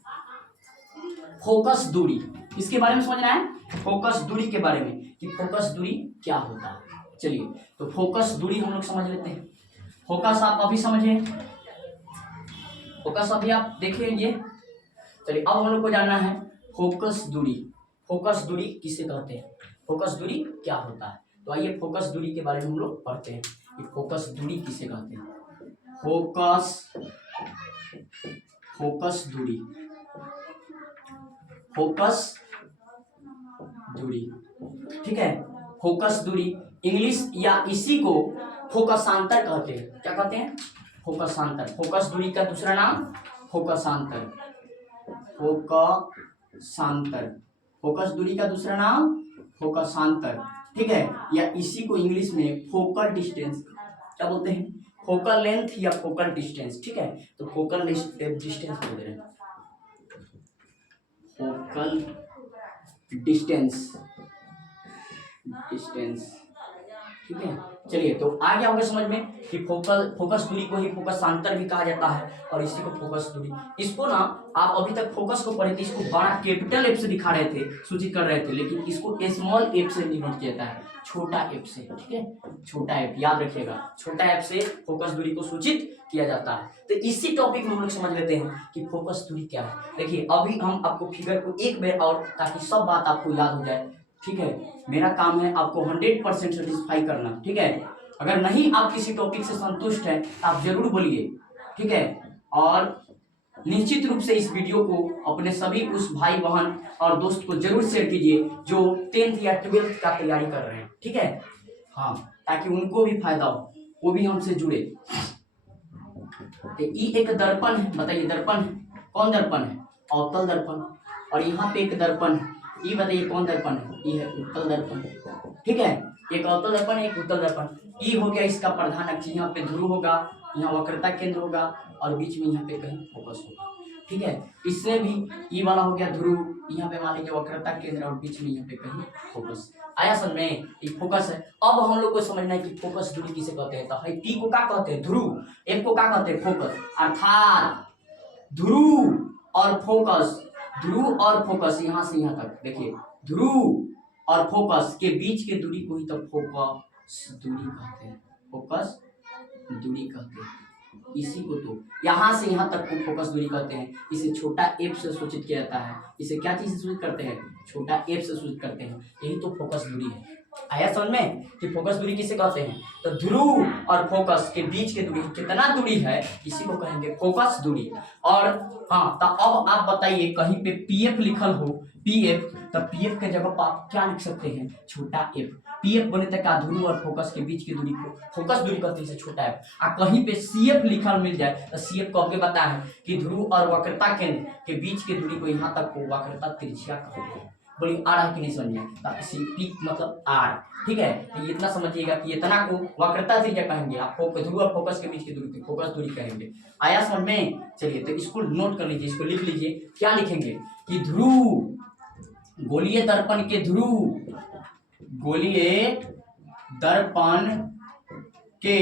फोकस दूरी, इसके बारे में समझना है। फोकस दूरी के बारे में कि फोकस दूरी क्या होता है। चलिए तो फोकस दूरी हम लोग समझ लेते हैं। फोकस आप अभी समझिए, फोकस अभी आप देखिए ये। चलिए अब हम लोग को जानना है फोकस दूरी। फोकस दूरी किसे कहते हैं? फोकस दूरी क्या होता है? तो आइए फोकस दूरी के बारे में हम लोग पढ़ते हैं कि फोकस दूरी किसे कहते हैं। फोकस दूरी, फोकस दूरी। ठीक है, फोकस दूरी इंग्लिश या इसी को फोकसांतर कहते हैं। क्या कहते हैं? फोकसांतर। फोकस दूरी का दूसरा नाम फोकसांतर। फोकसांतर, फोकस दूरी का दूसरा नाम फोकसांतर। ठीक है, या इसी को इंग्लिश में फोकल डिस्टेंस क्या बोलते हैं? फोकल लेंथ या फोकल डिस्टेंस। ठीक है, तो फोकल डिस्टेंस बोल रहे हैं, फोकल डिस्टेंस। ठीक है, चलिए तो आ गया होगा समझ में कि फोकस दूरी को ही फोकसांतर भी कहा जाता है, और इसी को फोकस दूरी। इसको ना आप अभी तक फोकस को पढ़े थे, इसको बड़ा कैपिटल एफ से दिखा रहे थे, सूचित कर रहे थे, लेकिन इसको स्मॉल एफ से डिनोट किया जाता है, छोटा एफ से। ठीक है, छोटा एफ याद रखिएगा, छोटा एफ से फोकस दूरी को सूचित किया जाता है। तो इसी टॉपिक में हम लोग समझ लेते हैं कि फोकस दूरी क्या है। देखिए अभी हम आपको फिगर को एक बार और, ताकि सब बात आपको याद हो जाए। ठीक है, मेरा काम है आपको 100% सेटिस्फाई करना। ठीक है, अगर नहीं आप किसी टॉपिक से संतुष्ट हैं तो आप जरूर बोलिए। ठीक है, और निश्चित रूप से इस वीडियो को अपने सभी उस भाई बहन और दोस्त को जरूर शेयर कीजिए जो 10th या 12th का तैयारी कर रहे हैं। ठीक है, हाँ, ताकि उनको भी फायदा हो, वो भी हमसे जुड़े। तो ये एक दर्पण है, बताइए दर्पण कौन दर्पण है? अवतल दर्पण। और यहाँ पे एक दर्पण है, ये बताइए कौन दर्पण है? ये है उत्तल दर्पण। ठीक है, एक अवतल दर्पण एक उत्तल दर्पण। ये हो गया इसका प्रधान अक्ष, यहाँ पे ध्रुव होगा, यहाँ वक्रता केंद्र होगा, और बीच में यहाँ पे कहीं फोकस होगा। ठीक है। इसमें भी ई वाला हो गया ध्रुव, यहाँ पे मान लीजिए वक्रता केंद्र और बीच में यहाँ पे कहीं फोकस। आया समझ में, ये फोकस है। अब हम लोग को समझना है कि फोकस दूरी किसे कहते हैं। तो टी को क्या कहते हैं ध्रुव, एफ को क्या कहते हैं फोकस, अर्थात ध्रुव और फोकस, ध्रुव और फोकस यहाँ से यहाँ तक देखिए, ध्रुव और फोकस के बीच के दूरी को ही तो फोकस दूरी कहते हैं, फोकस दूरी कहते हैं। इसी को तो यहाँ से यहाँ तक को फोकस दूरी कहते हैं। इसे छोटा एफ से सूचित किया जाता है। इसे क्या चीज से सूचित करते हैं, छोटा एफ से सूचित करते हैं। यही तो फोकस दूरी है। आया समझ में कि फोकस दूरी किसे कहते हैं। तो ध्रुव और फोकस के बीच की दूरी कितना दूरी है, इसी को कहेंगे फोकस दूरी। और हाँ, तो अब आप बताइए कहीं पे पीएफ लिखल हो, पीएफ, तो पीएफ के जगह पर आप क्या लिख सकते हैं, छोटा एफ। पीएफ बने तक का ध्रुव और फोकस के बीच की दूरी को फोकस दूरी कहते हैं, छोटा एफ। और कहीं पे सीएफ लिखल मिल जाए तो सीएफ को आपके पता है कि ध्रुव और वक्रता केंद्र के बीच की दूरी को यहाँ तक को वक्रता त्रिज्या कहते हैं। बोलिए आर है कि नहीं समझ में, सी मतलब आर, ठीक है। तो इतना समझिएगा कि इतना को वक्रता त्रिज्या कहेंगे, आप ध्रुव और फोकस के बीच की दूरी को फोकस दूरी कहेंगे। आया समझ में। चलिए तो इसको नोट कर लीजिए, इसको लिख लीजिए। क्या लिखेंगे कि ध्रुव, गोलीय दर्पण के ध्रुव, गोलीय दर्पण के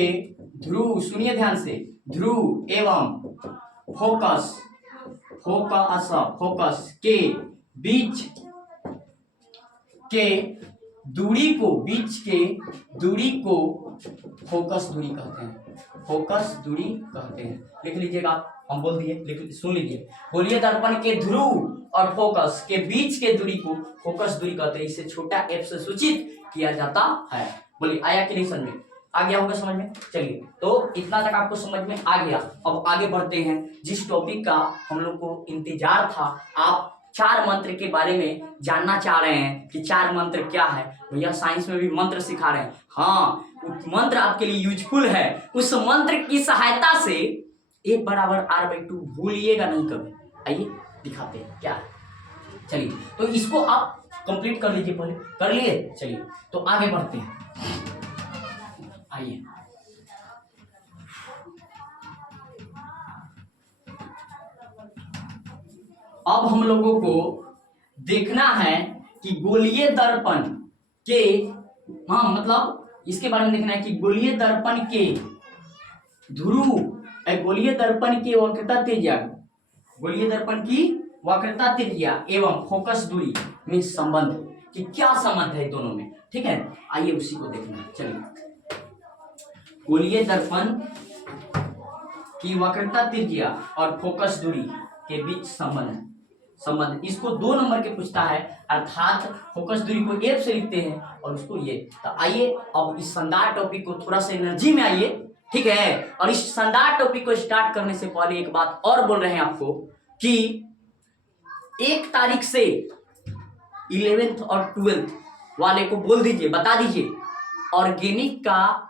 ध्रुव, सुनिए ध्यान से, ध्रुव एवं फोकस, फोकस के बीच के दूरी को, बीच के दूरी को फोकस दूरी कहते हैं, फोकस दूरी कहते हैं। लिख लीजिएगा, हम बोल दिए, लिख सुन लीजिए। गोलीय दर्पण के ध्रुव और फोकस के बीच के दूरी को फोकस दूरी कहते हैं। इसे छोटा एफ से सूचित किया जाता है। बोलिए आया कि नहीं समझ में, आ गया होगा समझ में। चलिए तो इतना तक आपको समझ में आ गया। अब आगे बढ़ते हैं। जिस टॉपिक का हम लोग को इंतजार था, आप चार मंत्र के बारे में जानना चाह रहे हैं कि चार मंत्र क्या है। भैया साइंस में भी मंत्र सिखा रहे हैं। हाँ, मंत्र आपके लिए यूजफुल है। उस मंत्र की सहायता से 1/r/2 भूलिएगा नहीं कभी। आइए दिखाते हैं क्या है। चलिए तो इसको आप कंप्लीट कर लीजिए, पहले कर लिए। चलिए तो आगे बढ़ते हैं। आइए अब हम लोगों को देखना है कि गोलीय दर्पण के, हाँ मतलब इसके बारे में देखना है कि गोलीय दर्पण के ध्रुव, गोलीय दर्पण की वक्रता त्रिज्या, गोलीय दर्पण की वक्रता त्रिज्या एवं फोकस दूरी में संबंध, कि क्या संबंध है दोनों में। ठीक है, आइए उसी को देखना है। चलिए, गोलीय दर्पण की वक्रता त्रिज्या और फोकस दूरी के बीच संबंध इसको 2 नंबर के पूछता है, अर्थात फोकस दूरी को एफ से लिखते हैं और उसको ये। तो आइए अब इस शानदार टॉपिक को थोड़ा सा एनर्जी में आइए, ठीक है। और इस शानदार टॉपिक को स्टार्ट करने से पहले एक बात और बोल रहे हैं आपको कि 1 तारीख से 11th और 12th वाले को बोल दीजिए, बता दीजिए ऑर्गेनिक का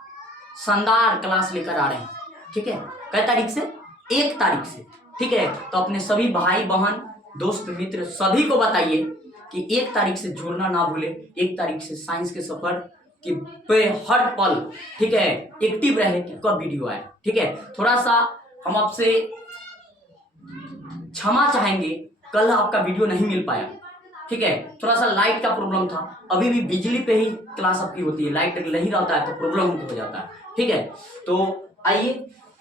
शानदार क्लास लेकर आ रहे हैं। ठीक है, कै तारीख से, 1 तारीख से। ठीक है, तो अपने सभी भाई बहन दोस्त मित्र सभी को बताइए कि 1 तारीख से जुड़ना ना भूले। 1 तारीख से साइंस के सफर कि पे हर पल, ठीक है, एक्टिव रहे कि कब वीडियो आए। ठीक है, थोड़ा सा हम आपसे क्षमा चाहेंगे, कल आपका वीडियो नहीं मिल पाया। ठीक है, थोड़ा सा लाइट का प्रॉब्लम था। अभी भी बिजली पे ही क्लास आपकी होती है, लाइट नहीं रहता है तो प्रॉब्लम हो जाता है। ठीक है, तो आइए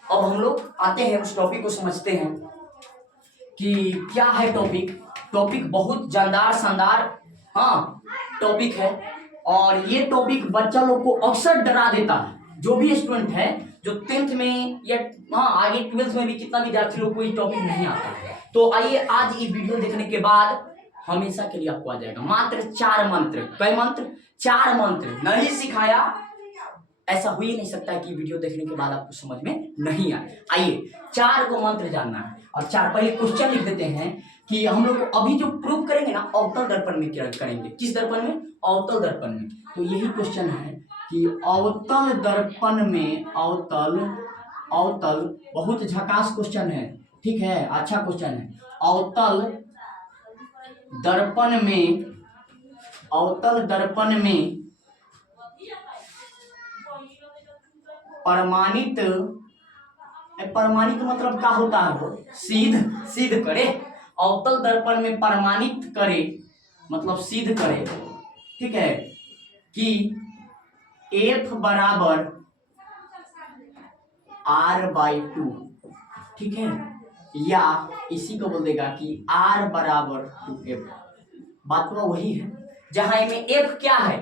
अब हम लोग आते हैं उस टॉपिक को समझते हैं कि क्या है टॉपिक। टॉपिक बहुत जानदार शानदार हाँ टॉपिक है, और ये टॉपिक बच्चा लोग को अक्सर डरा देता है। जो भी स्टूडेंट है जो 10th में या हाँ आगे 12th में भी कितना विद्यार्थी लोग को ये टॉपिक नहीं आता है, तो आइए आज ये वीडियो देखने के बाद हमेशा के लिए आपको आ जाएगा। मात्र 4 मंत्र, कई मंत्र, 4 मंत्र नहीं सिखाया, ऐसा हो ही नहीं सकता है कि वीडियो देखने के बाद आपको समझ में नहीं आए। आइए 4 को मंत्र जानना है, और 4 पहले क्वेश्चन लिख देते हैं कि हम लोग को अभी जो प्रूव करेंगे ना अवतल दर्पण में क्या करेंगे। किस दर्पण में? अवतल दर्पण में। तो यही क्वेश्चन है कि अवतल दर्पण में, अवतल बहुत झकास क्वेश्चन है। ठीक है, अच्छा क्वेश्चन है। अवतल दर्पण में, अवतल दर्पण में प्रमाणित परमाणिक मतलब क्या होता है वो? सिद्ध, सिद्ध करे। अवतल दर्पण में प्रमाणित करे मतलब सिद्ध करे, ठीक है, कि F बराबर R/2, ठीक है, या इसी को बोल देगा कि R बराबर 2F। बात तो वही है, जहां में F क्या है?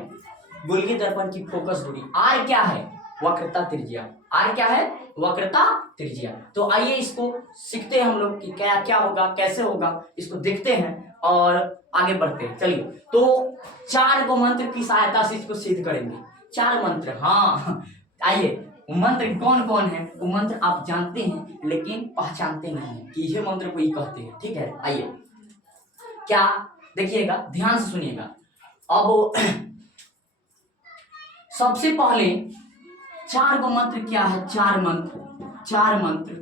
गोलीय दर्पण की फोकस दूरी। R क्या है? वक्रता त्रिज्या। R क्या है? वक्रता त्रिज्या। तो आइए इसको सीखते हैं हम लोग कि क्या क्या होगा, कैसे होगा, इसको देखते हैं और आगे बढ़ते हैं। चलिए, तो 4 को मंत्र की सहायता से इसको सिद्ध करेंगे। 4 मंत्र, हाँ आइए, वो मंत्र कौन कौन है? वो मंत्र आप जानते हैं लेकिन पहचानते नहीं है कि ये मंत्र को ही कहते हैं, ठीक है। आइए, क्या देखिएगा, ध्यान से सुनिएगा। अब सबसे पहले 4 को मंत्र क्या है? 4 मंत्र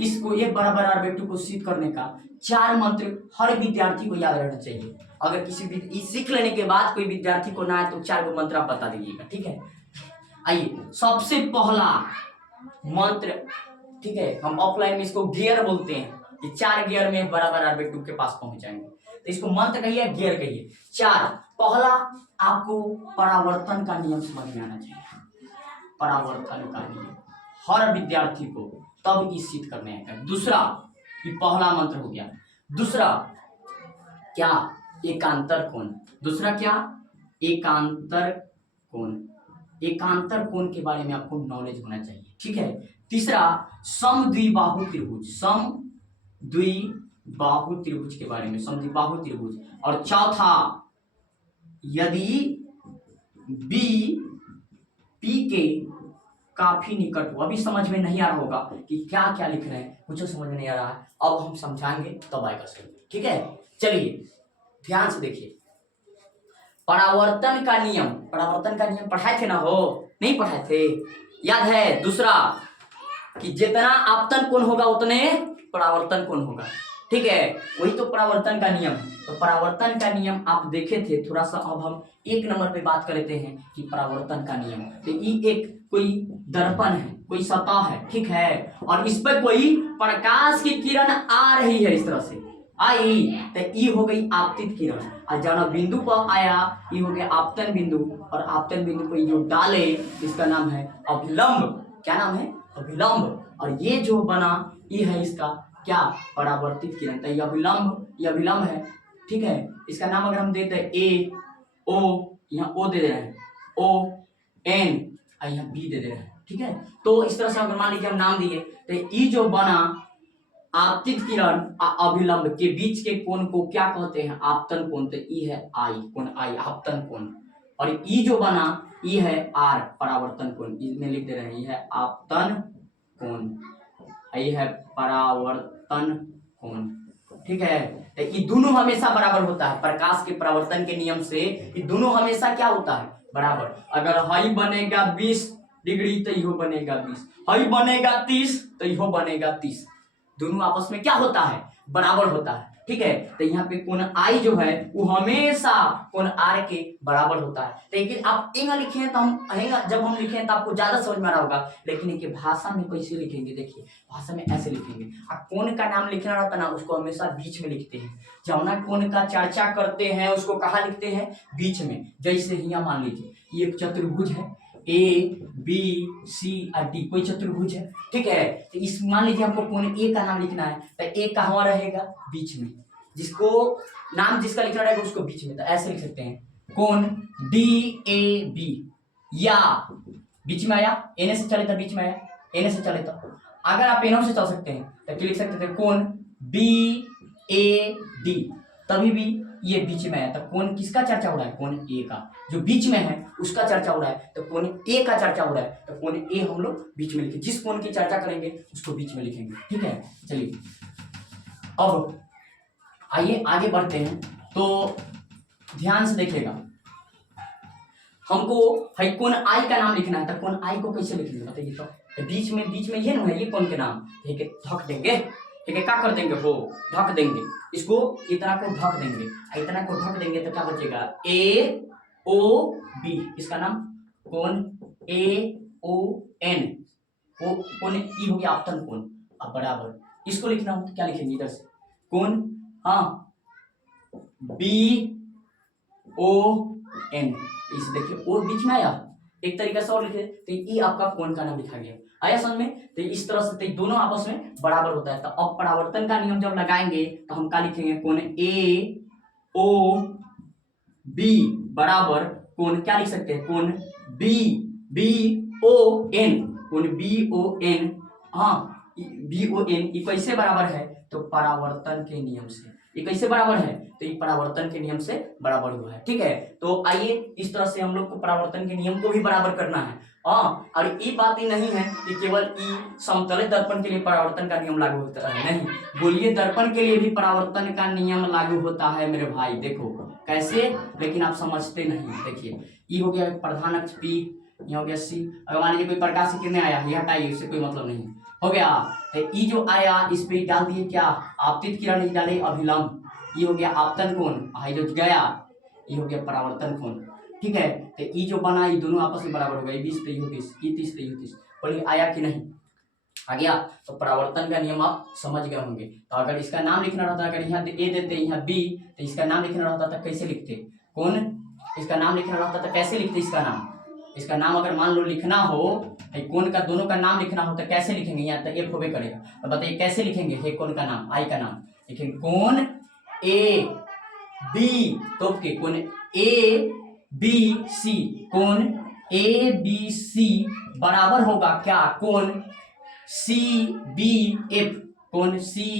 इसको एक बराबर R/2 को सिद्ध करने का 4 मंत्र हर विद्यार्थी को याद रहना चाहिए। अगर किसी सीख लेने के बाद कोई विद्यार्थी को ना आए तो 4 को मंत्र आप बता दीजिएगा, ठीक है। आइए, सबसे पहला मंत्र, ठीक है, हम ऑफलाइन में इसको गियर बोलते हैं कि 4 गियर में बराबर R/2 के पास पहुंच जाएंगे, तो इसको मंत्र कहिए, गियर कहिए। 4, पहला आपको परावर्तन का नियम समझ में आना चाहिए। परावर्तन का नियम हर विद्यार्थी को तब ही सिद्ध करने का। दूसरा, ये पहला मंत्र हो गया। दूसरा क्या? एकांतर कोण। दूसरा क्या? एकांतर कोण। एकांतर कोण के बारे में आपको नॉलेज होना चाहिए, ठीक है। तीसरा, समद्विबाहु त्रिभुज। समद्विबाहु त्रिभुज के बारे में, समद्विबाहु त्रिभुज। और चौथा, यदि बी पी के काफी निकट हो। अभी समझ में नहीं आ रहा होगा कि क्या क्या लिख रहे हैं, कुछ समझ में नहीं आ रहा है, अब हम समझाएंगे तब आएगा समझ, ठीक है। चलिए ध्यान से देखिए, परावर्तन का नियम। परावर्तन का नियम पढ़ाए थे ना? हो नहीं पढ़ाए थे? याद है? दूसरा कि जितना आपतन कोण होगा उतने परावर्तन कोण होगा, ठीक है, वही तो परावर्तन का नियम है। तो परावर्तन का नियम आप देखे थे थोड़ा सा। अब हम 1 नंबर पे बात कर लेते हैं कि परावर्तन का नियम। तो ये एक कोई दर्पण है, कोई सतह है, ठीक है, और इस पर कोई प्रकाश की किरण आ रही है, इस तरह से आई, तो ये हो गई आपतित किरण। और जहाँ बिंदु पर आया ये हो गया आपतन बिंदु, और आपतन बिंदु को जो डाले इसका नाम है अभिलंब। क्या नाम है? अभिलंब। और ये जो बना ये है इसका क्या? परावर्तित किरण। तो ये अभिलंब है, ठीक है। इसका नाम अगर हम देते हैं ए ओ, यहाँ ओ दे रहे हैं, ओ एन, और यहाँ बी दे रहे हैं, ठीक है। तो इस तरह से अगर मान लीजिए हम नाम दिए तो ये जो बना आपतित किरण अभिलंब के बीच के कोण को क्या कहते हैं? आपतन कोण। तो ये है आई, कोण आई, आपतन कोण। और ये जो बना ये है आर, परावर्तन कोण। इसमें लिख दे रहे हैं ये है आपतन कोण, ये है परावर्तन कोण, ठीक है। तो ये दोनों हमेशा बराबर होता है। प्रकाश के परावर्तन के नियम से ये दोनों हमेशा क्या होता है? बराबर। अगर हाई बनेगा 20 डिग्री तो यो बनेगा 20, हाई बनेगा 30 तो यो बनेगा 30। दोनों आपस में क्या होता है? बराबर होता है, ठीक है। तो यहाँ पे कोण आई जो है वो हमेशा कोण आर के बराबर होता है। लेकिन आप एंगा लिखे हैं तो हम जब हम लिखे हैं तो आपको ज्यादा समझ में आ रहा होगा, लेकिन इनके भाषा में कैसे लिखेंगे? देखिए, भाषा में ऐसे लिखेंगे। अब कोण का नाम लिखना रहता ना, उसको हमेशा बीच में लिखते हैं। जब ना कोण का चर्चा करते हैं उसको कहाँ लिखते हैं? बीच में। जैसे यहाँ मान लीजिए ये एक चतुर्भुज है, ए बी सी और डी, कोई चतुर्भुज है, ठीक है। तो इस मान लीजिए हमको कोण ए का नाम लिखना है, तो ए कहाँ रहेगा? बीच में। जिसको नाम जिसका लिखना रहेगा उसको बीच में। तो ऐसे लिख सकते हैं कोण डी ए बी, या बीच में आया एन से चले तो बीच में आया एन से चले तो, अगर आप एन से चल सकते हैं तो क्या लिख सकते थे? कोण बी ए डी, तभी भी ये बीच में है। तो कोण किसका चर्चा हो रहा है? कोण ए का। जो बीच में है उसका चर्चा हो रहा है, तो कोण ए का चर्चा हो रहा है, तो कोण ए हम लोग बीच में लिखेंगे। जिस कोण की चर्चा करेंगे उसको बीच में लिखेंगे, ठीक है। चलिए अब आइए आगे बढ़ते हैं। तो ध्यान से देखिएगा, हमको है कोण आई का नाम लिखना है, तो कोण आई को कैसे लिखेंगे बताइए? तो बीच में ये ना है, ये कोण के नाम, ठीक है, ढक देंगे, ठीक है। क्या कर देंगे? हो ढक देंगे, इसको इतना को ढक देंगे, इतना को ढक देंगे तो क्या बचेगा? ए ओ बी, इसका नाम कोण ए ओ एन, कोण ई हो गया आपतन कोण, अब बराबर इसको लिखना हो तो क्या लिखेंगे इधर से, कोण, हाँ बी ओ एन, इस देखिए ओ बीच में आया, एक तरीका से और लिखे तो ई आपका कोण का नाम लिखा गया, आया समझ में। तो इस तरह से तो दोनों आपस में बराबर होता है। तो अब परावर्तन का नियम जब लगाएंगे तो हम क्या लिखेंगे, कोण ए ओ बी बराबर कोण क्या लिख सकते हैं, कोण बी बी ओ एन, कोण बी ओ एन, हाँ बी ओ एन, ये कैसे बराबर है, तो परावर्तन के नियम से। ये कैसे बराबर है, तो ये परावर्तन के नियम से बराबर हुआ है, ठीक है। तो आइए इस तरह से हम लोग को परावर्तन के नियम को भी बराबर करना है। हाँ, और ये बात ही नहीं है कि केवल ई समतलित दर्पण के लिए परावर्तन का नियम लागू होता है, नहीं, गोलीय दर्पण के लिए भी परावर्तन का नियम लागू होता है मेरे भाई, देखो कैसे, लेकिन आप समझते नहीं। देखिए ई हो गया प्रधान अक्ष पी, यहाँ हो गया सी, अगर मान लीजिए कोई प्रकाश की किरणें आया, ये हटाइए, उससे कोई मतलब नहीं हो गया। तो ई जो आया इस पे डाल दिए क्या, आपतित किरण, नहीं डाले अभिलंब, ये हो गया आपतन कोण, हाई जो गया ये हो गया परावर्तन कोण, ठीक है। तो ई जो बना ये दोनों आपस में बराबर हो गए, 20 पे 30, ई 30 पे 30, बोलिए आया कि नहीं, आ गया। तो परावर्तन का नियम आप समझ गए होंगे। तो अगर इसका नाम लिखना रहता, अगर यहाँ ए देते यहाँ बी, तो इसका नाम लिखना रहता था कैसे लिखते, कौन, इसका नाम लिखना रहता था कैसे लिखते, इसका नाम, इसका नाम अगर मान लो लिखना हो, कौन का दोनों का नाम लिखना हो तो कैसे लिखेंगे, यहाँ तो एफ होबे करेगा, तो बताइए कैसे लिखेंगे, है कौन का नाम, आई का नाम लिखेंगे, कौन ए बी, तो के कौन ए बी सी, कौन ए बी सी बराबर होगा क्या, कौन सी बी एफ, कौन सी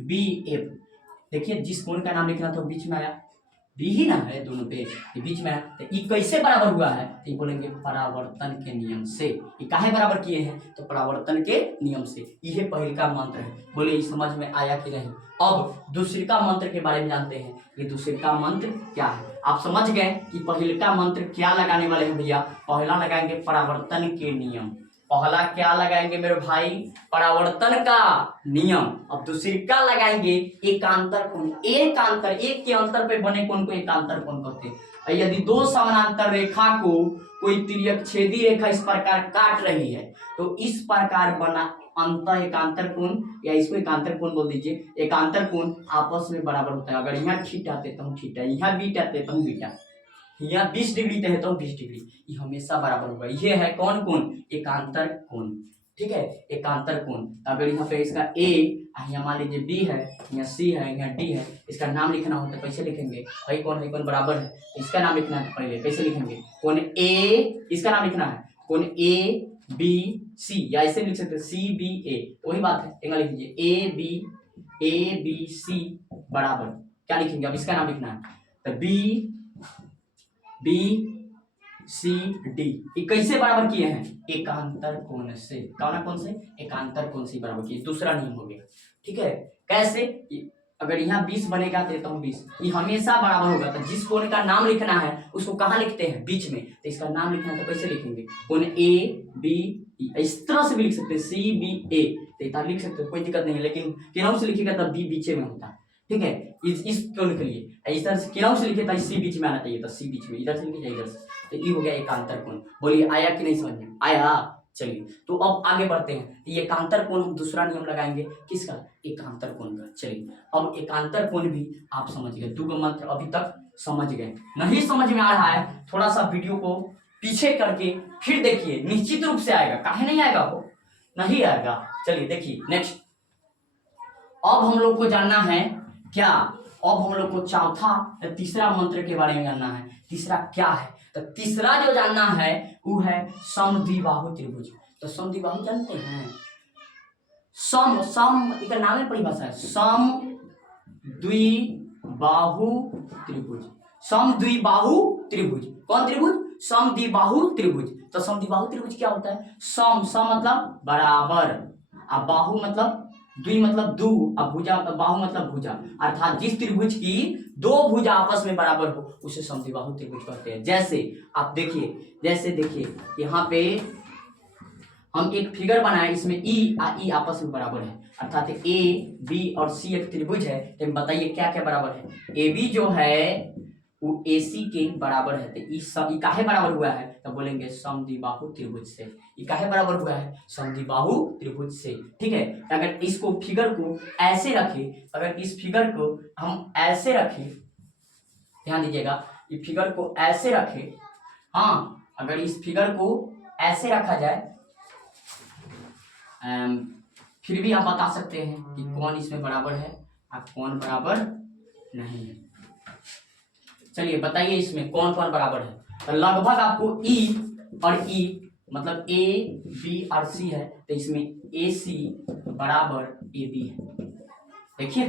बी एफ। देखिए जिस कोण का नाम लिखना था बीच में आया, बी ही ना है दोनों पे, ये बीच में आया, तो ये कैसे बराबर हुआ है, तो ये बोलेंगे परावर्तन के नियम से। ये काहे बराबर किए हैं, तो परावर्तन के नियम से। यह पहले का मंत्र है, बोले ये समझ में आया कि नहीं। अब दूसरे का मंत्र के बारे में जानते हैं, ये दूसरे का मंत्र क्या है। आप समझ गए कि पहले का मंत्र क्या लगाने वाले हैं भैया, पहला लगाएंगे परावर्तन के नियम, पहला क्या लगाएंगे मेरे भाई, परावर्तन का नियम। अब दूसरी का लगाएंगे एकांतर कोण, एकांतर, एक के अंतर पे बने कोण को एकांतर कोण कहते हैं। यदि दो समानांतर रेखा को कोई तिर्यक छेदी रेखा इस प्रकार काट रही है, तो इस प्रकार बना अंत एकांतर कोण, या इसको एकांतर कोण बोल दीजिए, एकांतर कोण आपस में बराबर होता है। अगर यहाँ थीटा देता हूँ थीटा, यहाँ बीटा देता हूँ बीटा, यहाँ 20 डिग्री देता हूँ 20 डिग्री, ये हमेशा बराबर होगा। ये है कौन कोण, एकांतर कोण, ठीक है, एकांतर कोण। अगर यहाँ पे इसका ए, यहाँ मान लीजिए बी है, यहाँ सी है, यहाँ डी है, इसका नाम लिखना हो तो कैसे लिखेंगे, भाई कौन है, कौन बराबर है, इसका नाम लिखना है पहले, कैसे लिखेंगे, कौन ए, इसका नाम लिखना है कौन ए बी सी, या ऐसे लिख सकते हैं सी बी ए, वही बात है, यहाँ लिख लीजिए ए बी सी बराबर क्या लिखेंगे, अब इसका नाम लिखना है तो बी बी सी डी, ये कैसे बराबर किए हैं, एकांतर कोण से, कौन से, एकांतर कोण से बराबर किए, दूसरा नियम हो गया, ठीक है। कैसे, अगर यहाँ 20 बनेगा देता हूँ 20, ये हमेशा बराबर होगा। तो जिस कोण का नाम लिखना है उसको कहाँ लिखते हैं, बीच में, तो इसका नाम लिखना है तो कैसे लिखेंगे, कोण ए बी, इस तरह से भी लिख सकते हैं सी बी ए, तो लिख सकते हो कोई दिक्कत नहीं है, लेकिन किनारों से लिखेगा तब बी बीचे में होता है, ठीक है। इस कोण के लिए इस तरह से किनारों से लिखे था, सी बीच में आना चाहिए था, सी बीच में, इधर से लिखे इधर से, तो ये हो गया एकांतर कोण। बोलिए आया कि नहीं समझ में आया, चलिए तो अब आगे बढ़ते हैं। ये एकांतर कोण हम दूसरा नियम लगाएंगे, किसका, एकांतर कोण का। चलिए अब एकांतर कोण भी आप समझ गए, दो मंत्र अभी तक समझ गए, नहीं समझ में आ रहा है थोड़ा सा वीडियो को पीछे करके फिर देखिए, निश्चित रूप से आएगा, काहे नहीं आएगा, वो नहीं आएगा। चलिए देखिए नेक्स्ट, अब हम लोग को जानना है क्या, अब हम लोग को चौथा तीसरा मंत्र के बारे में जानना है। तीसरा क्या है, तो तीसरा जो जानना है वो है समद्विबाहु त्रिभुज। तो समद्विबाहु जानते हैं, सम सम इसका नाम है, परिभाषा है समद्विबाहु त्रिभुज, समद्विबाहु त्रिभुज, कौन त्रिभुज, समद्विबाहु त्रिभुज। तो समद्विबाहु त्रिभुज क्या होता है, सम सम मतलब बराबर, अब बाहु मतलब द्वि मतलब दो, अब भुजा बाहु मतलब भुजा, अर्थात जिस त्रिभुज की दो भुजा आपस में बराबर हो उसे समद्विबाहु त्रिभुज कहते हैं। जैसे आप देखिए, जैसे देखिए यहाँ पे हम एक फिगर बनाए, इसमें ई ई आपस में बराबर है, अर्थात ए बी और सी एक त्रिभुज है। तो बताइए क्या क्या बराबर है, ए बी जो है वो AC के बराबर है। तो ई काहे बराबर हुआ है, तो बोलेंगे समद्विबाहु त्रिभुज से। ये काहे बराबर हुआ है, समद्विबाहु त्रिभुज से। ठीक है, अगर इसको फिगर को ऐसे रखें, अगर इस फिगर को हम ऐसे रखें, ध्यान दीजिएगा, ये फिगर को ऐसे रखें, हाँ, अगर इस फिगर को ऐसे रखा जाए, फिर भी आप बता सकते हैं कि कौन इसमें बराबर है और कौन बराबर नहीं है। चलिए बताइए इसमें कौन कौन बराबर है। तो लगभग आपको E और E मतलब A B और C है, तो इसमें AC बराबर AB है। देखिए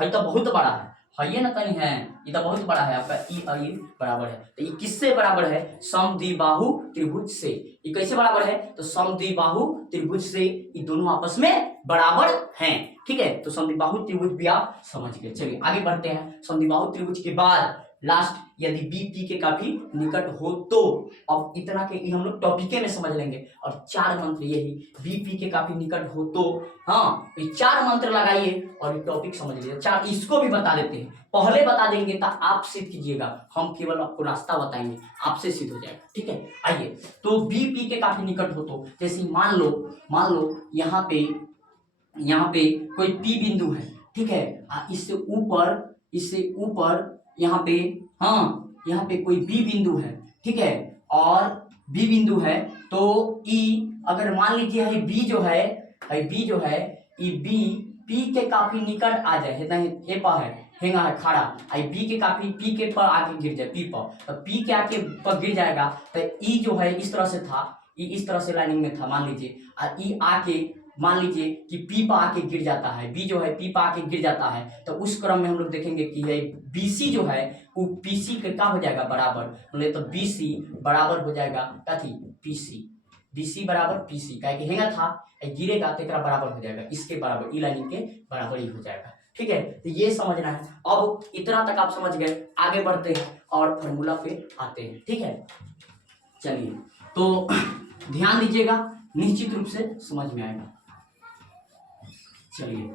है तो बहुत बड़ा है ये ना, तनी है, ये तो बहुत बड़ा है आपका E और E बराबर है। तो ये किससे बराबर है, समद्विबाहु त्रिभुज से। ये कैसे बराबर है, तो समद्विबाहु त्रिभुज से ये दोनों आपस में बराबर हैं। ठीक है, तो समद्विबाहु त्रिभुज भी आप समझ गए। चलिए आगे बढ़ते हैं। समद्विबाहु त्रिभुज के बाद लास्ट यदि BP के काफी निकट हो तो, अब इतना के हम लोग टॉपिके में समझ लेंगे। और 4 मंत्र यही BP के काफी निकट हो तो, हाँ, ये 4 मंत्र लगाइए और ये टॉपिक समझ लीजिए। 4 इसको भी बता देते हैं, पहले बता देंगे तो आप सिद्ध कीजिएगा, हम केवल आपको रास्ता बताएंगे, आपसे सिद्ध हो जाएगा। ठीक है, आइए। तो BP के काफी निकट हो तो, जैसे मान लो यहाँ पे कोई P बिंदु है। ठीक है, इससे ऊपर यहाँ पे, हाँ, यहाँ पे कोई B बिंदु है। ठीक है, और B बिंदु है तो E, अगर मान लीजिए है B जो है ये B P के काफी निकट आ जाए, नहीं ए पर है, हेंगा है खड़ा, आई B के काफी P के पर आके गिर जाए, P पर, तो P के आके पर गिर जाएगा, तो E जो है इस तरह से था, E इस तरह से लाइनिंग में था मान लीजिए, और E आके मान लीजिए कि P पर आके गिर जाता है, B जो है P पर आके गिर जाता है, तो उस क्रम में हम लोग देखेंगे कि ये BC जो है वो PC के क्या हो जाएगा बराबर, बोले तो BC बराबर हो जाएगा कथी, PC, BC बराबर PC, क्या कि हेंगा था गिरेगा तो बराबर हो जाएगा, इसके बराबर, ई लाइनिंग के बराबर ही हो जाएगा। ठीक है, तो ये समझना है। अब इतना तक आप समझ गए, आगे बढ़ते हैं और फॉर्मूला पे आते हैं। ठीक है, चलिए तो ध्यान दीजिएगा, निश्चित रूप से समझ में आएगा। चलिए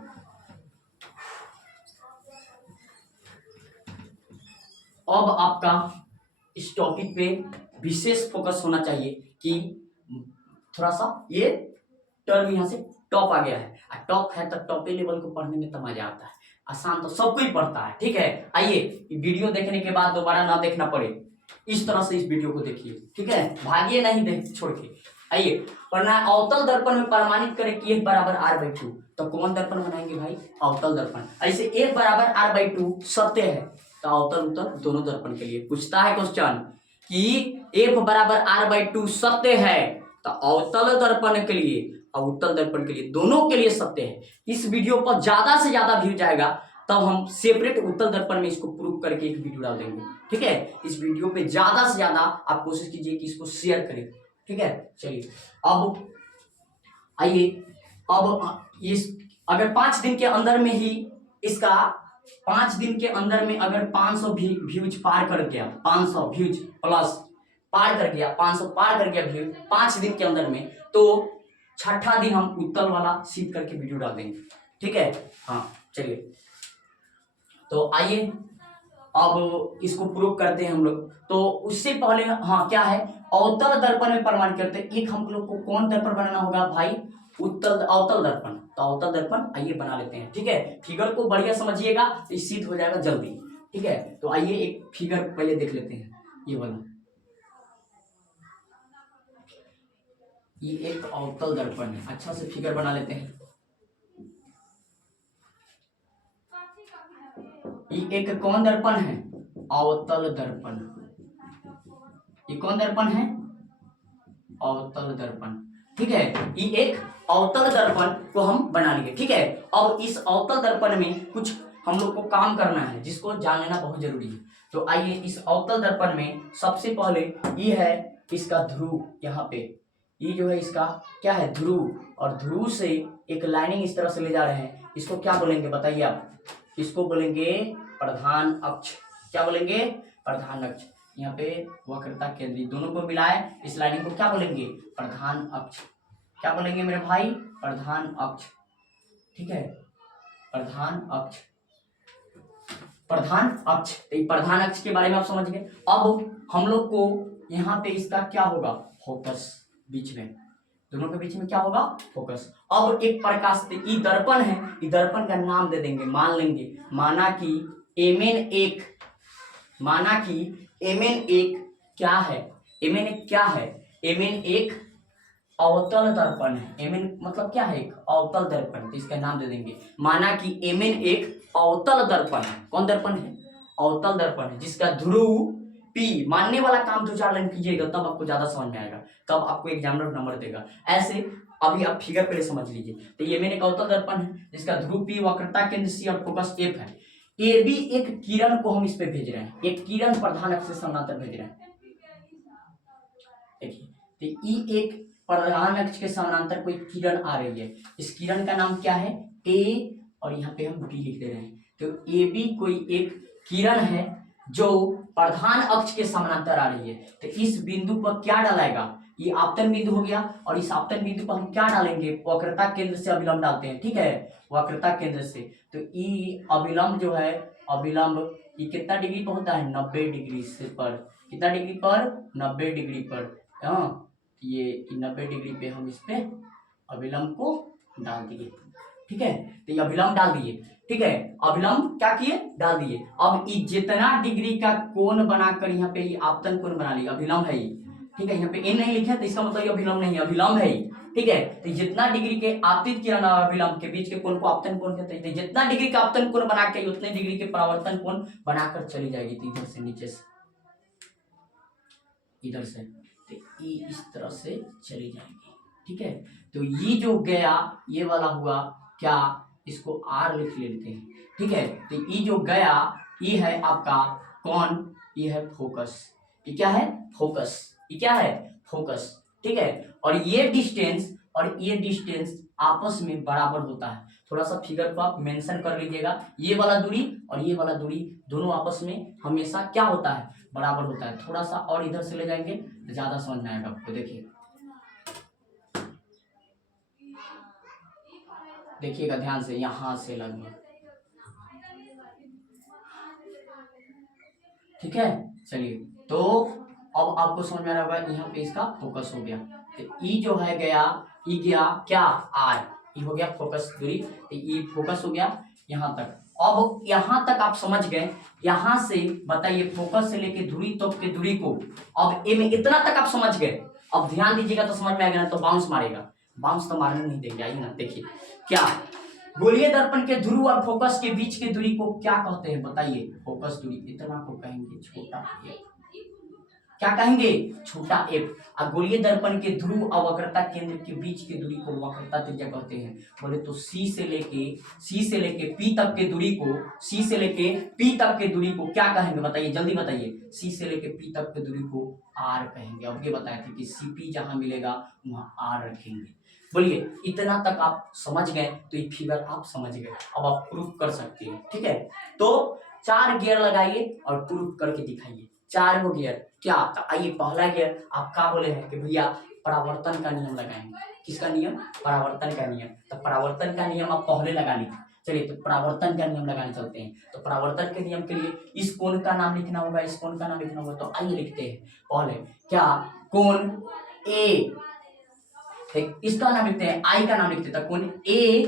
अब आपका इस टॉपिक पे विशेष फोकस होना चाहिए कि थोड़ा सा ये टर्म यहाँ से टॉप आ गया है, टॉप है तो टॉपे लेवल को पढ़ने में तो मजा आता है, आसान तो सब कोई पढ़ता है। ठीक है, आइए वीडियो देखने के बाद दोबारा ना देखना पड़े, इस तरह से इस वीडियो को देखिए। ठीक है, भागिए नहीं देख छोड़ के। आइए पढ़ना है, अवतल दर्पण में प्रमाणित करें कि 1 बराबर r/2, तो कौन दर्पण बनाएंगे भाई, अवतल दर्पण। ऐसे 1 बराबर r/2 सत्य है, तो अवतल उत्तल दोनों दर्पण के लिए पूछता है क्वेश्चन कि 1 बराबर r/2 सत्य है, तो अवतल दर्पण के लिए और उत्तल दर्पण के लिए, दोनों के लिए सत्य है। इस वीडियो पर ज्यादा से ज्यादा व्यू जाएगा तब हम सेपरेट उत्तल दर्पण में इसको प्रूव करके एक वीडियो डाल देंगे। ठीक है, इस वीडियो पे ज्यादा से ज्यादा आप कोशिश कीजिए कि इसको शेयर करें। ठीक है, चलिए अब आइए, अब इस अगर 5 दिन के अंदर में ही इसका 5 दिन के अंदर में अगर 500 व्यूज पार कर गया, 500 व्यूज प्लस पार कर गया, 500 पार कर गया व्यूज 5 दिन के अंदर में, तो छठा दिन हम उत्तल वाला सिद्ध करके वीडियो डाल देंगे। ठीक है, हाँ चलिए तो आइए अब इसको प्रूव करते हैं हम लोग। तो उससे पहले हाँ क्या है, अवतल दर्पण में प्रमाण करते हैं। एक हम लोग को कौन दर्पण बनाना होगा भाई, अवतल दर्पण। तो अवतल दर्पण आइए बना लेते हैं। ठीक है, फिगर को बढ़िया समझिएगा, सिद्ध हो जाएगा जल्दी। ठीक है, तो आइए एक फिगर पहले देख लेते हैं, ये वाला, ये एक अवतल दर्पण है, अच्छा से फिगर बना लेते हैं। ये एक कौन दर्पण है, अवतल दर्पण। ये कौन दर्पण है, अवतल दर्पण। ठीक है, ये एक अवतल दर्पण को हम बना लिए। ठीक है, अब इस अवतल दर्पण में कुछ हम लोग को काम करना है जिसको जान लेना बहुत जरूरी है। तो आइए इस अवतल दर्पण में सबसे पहले ये है इसका ध्रुव, यहाँ पे ये जो है इसका क्या है, ध्रुव, और ध्रुव से एक लाइनिंग इस तरह से ले जा रहे हैं, इसको क्या बोलेंगे बताइए आप, इसको बोलेंगे प्रधान अक्ष। क्या बोलेंगे, प्रधान अक्ष। यहाँ पे वक्रता केंद्री दोनों को मिलाए इस लाइनिंग को क्या बोलेंगे, प्रधान अक्ष। क्या बोलेंगे मेरे भाई, प्रधान अक्ष। ठीक है, प्रधान अक्ष। प्रधान अक्ष। तो प्रधान अक्ष के बारे में आप समझ गए। अब हम लोग को यहाँ पे इसका क्या होगा, फोकस, बीच में दोनों के बीच में क्या होगा, फोकस। अब एक प्रकाश ये दर्पण है, ये दर्पण का नाम दे देंगे, मान लेंगे, माना कि Mn एक क्या है, Mn एक क्या है, Mn एक अवतल दर्पण है। Mn मतलब क्या है, एक अवतल दर्पण। तो इसका नाम दे देंगे, माना कि Mn एक अवतल दर्पण है। कौन दर्पण है, अवतल दर्पण है, जिसका ध्रुव P, मानने वाला काम 2-4 लाइन कीजिएगा तब आपको ज्यादा समझ में आएगा, तब आपको एग्जामिनर नंबर देगा। ऐसे अभी आप फिगर पहले समझ लीजिए। तो ये Mn एक अवतल दर्पण है जिसका ध्रुव P, वक्रता केंद्र C और फोकस F है। ये भी एक किरण को हम इस पे भेज रहे हैं, एक किरण प्रधान अक्ष से समानांतर भेज रहे हैं। देखिए, तो ये एक प्रधान अक्ष के समानांतर कोई किरण आ रही है, इस किरण का नाम क्या है, ए, और यहाँ पे हम बी लिख दे रहे हैं। तो ए बी कोई एक किरण है जो प्रधान अक्ष के समानांतर आ रही है। तो इस बिंदु पर क्या डालेगा, ये आपतन बिंदु हो गया, और इस आपतन बिंदु पर हम क्या डालेंगे, वक्रता केंद्र से अभिलंब डालते हैं, ठीक है, वक्रता केंद्र से। तो ई अभिलंब जो है, अभिलंब ये कितना डिग्री पर होता है, 90 डिग्री से पर, कितना डिग्री पर, 90 डिग्री पर। हाँ, ये 90 डिग्री पे हम इस पे अभिलंब को डाल दिए, ठीक है। तो ये अभिलंब डाल दिए, ठीक है, अभिलंब क्या किए, डाल दिए। अब ये जितना डिग्री का कोण बनाकर यहाँ पे ये आपतन कोण बना लिया, अभिलंब है ये, ठीक है। यहाँ पे एन नहीं लिखा तो इसका मतलब ये अभिलंब नहीं है, अभिलंब है, ठीक है। तो जितना डिग्री के आपतित किरण और अभिलंब के बीच के कोण को आपतन कोण कहते हैं। जितना डिग्री का आपतन कोण बना के उतने डिग्री के परावर्तन कोण बनाकर चली जाएगी, इधर से नीचे से, इधर से, तो ये इस तरह से चली जाएगी, ठीक है। तो ये जो गया, ये वाला हुआ क्या, इसको आर लिख लेते हैं, ठीक है। तो ये जो गया, ये है आपका कौन, ये है फोकस, ये क्या है, फोकस, ये क्या है, फोकस, ठीक है। और ये डिस्टेंस और ये डिस्टेंस आपस में बराबर होता है। थोड़ा सा फिगर को आप मेंशन कर लीजिएगा, ये वाला दूरी और ये वाला दूरी दोनों आपस में हमेशा क्या होता है, बराबर होता है। थोड़ा सा और इधर से ले जाएंगे तो ज्यादा समझ में आएगा आपको। देखिएगा ध्यान से, यहां से लगभग, ठीक है। चलिए, तो अब आपको समझ में आ रहा होगा, यहाँ पे इसका फोकस हो गया। तो ई जो है गया, ई गया क्या, आर, ये हो गया फोकस दूरी। तो ये फोकस हो गया यहाँ तक। अब यहाँ तक आप समझ गए, यहाँ से बताइए फोकस से लेके दूरी तक की दूरी को, अब ए में इतना तक आप समझ गए। अब ध्यान दीजिएगा तो समझ में आएगा, ना तो बाउंस मारेगा, बाउंस तो मारने नहीं देंगे। आइए ना, देखिए क्या, गोलीय दर्पण के ध्रुव और फोकस के बीच की दूरी को क्या कहते हैं, बताइए। फोकस दूरी इतना को कहेंगे छोटा एफ, क्या कहेंगे, छोटा एफ। और गोलीय दर्पण के ध्रुव और वक्रता केंद्र के बीच की दूरी को वक्रता त्रिज्या कहते हैं। बोले तो सी से लेके पी तक के दूरी को, सी से लेके पी तक के दूरी को क्या कहेंगे, बताइए, जल्दी बताइए। सी से लेके पी तक की दूरी को आर कहेंगे। अब ये बताए थे कि सी पी जहां मिलेगा वहां आर रखेंगे। बोलिए, इतना तक आप समझ गए तो ये फिगर आप समझ गए। अब आप प्रूफ कर सकते हैं, ठीक है। तो 4 गियर लगाइए और प्रूफ करके दिखाइए। 4 गो गियर क्या, तो आइए पहला गियर आप क्या बोले हैं कि भैया परावर्तन का नियम लगाएंगे। किसका नियम, परावर्तन का नियम। तो परावर्तन का नियम आप पहले लगा लीजिए। चलिए, तो परावर्तन का नियम लगाने चलते हैं। तो परावर्तन के नियम के लिए इस कोण का नाम लिखना होगा, इस कोण का नाम लिखना होगा। तो आइए लिखते हैं पहले क्या, कोण ए, इसका नाम लिखते हैं, आई का नाम लिखते हैं, कोण ए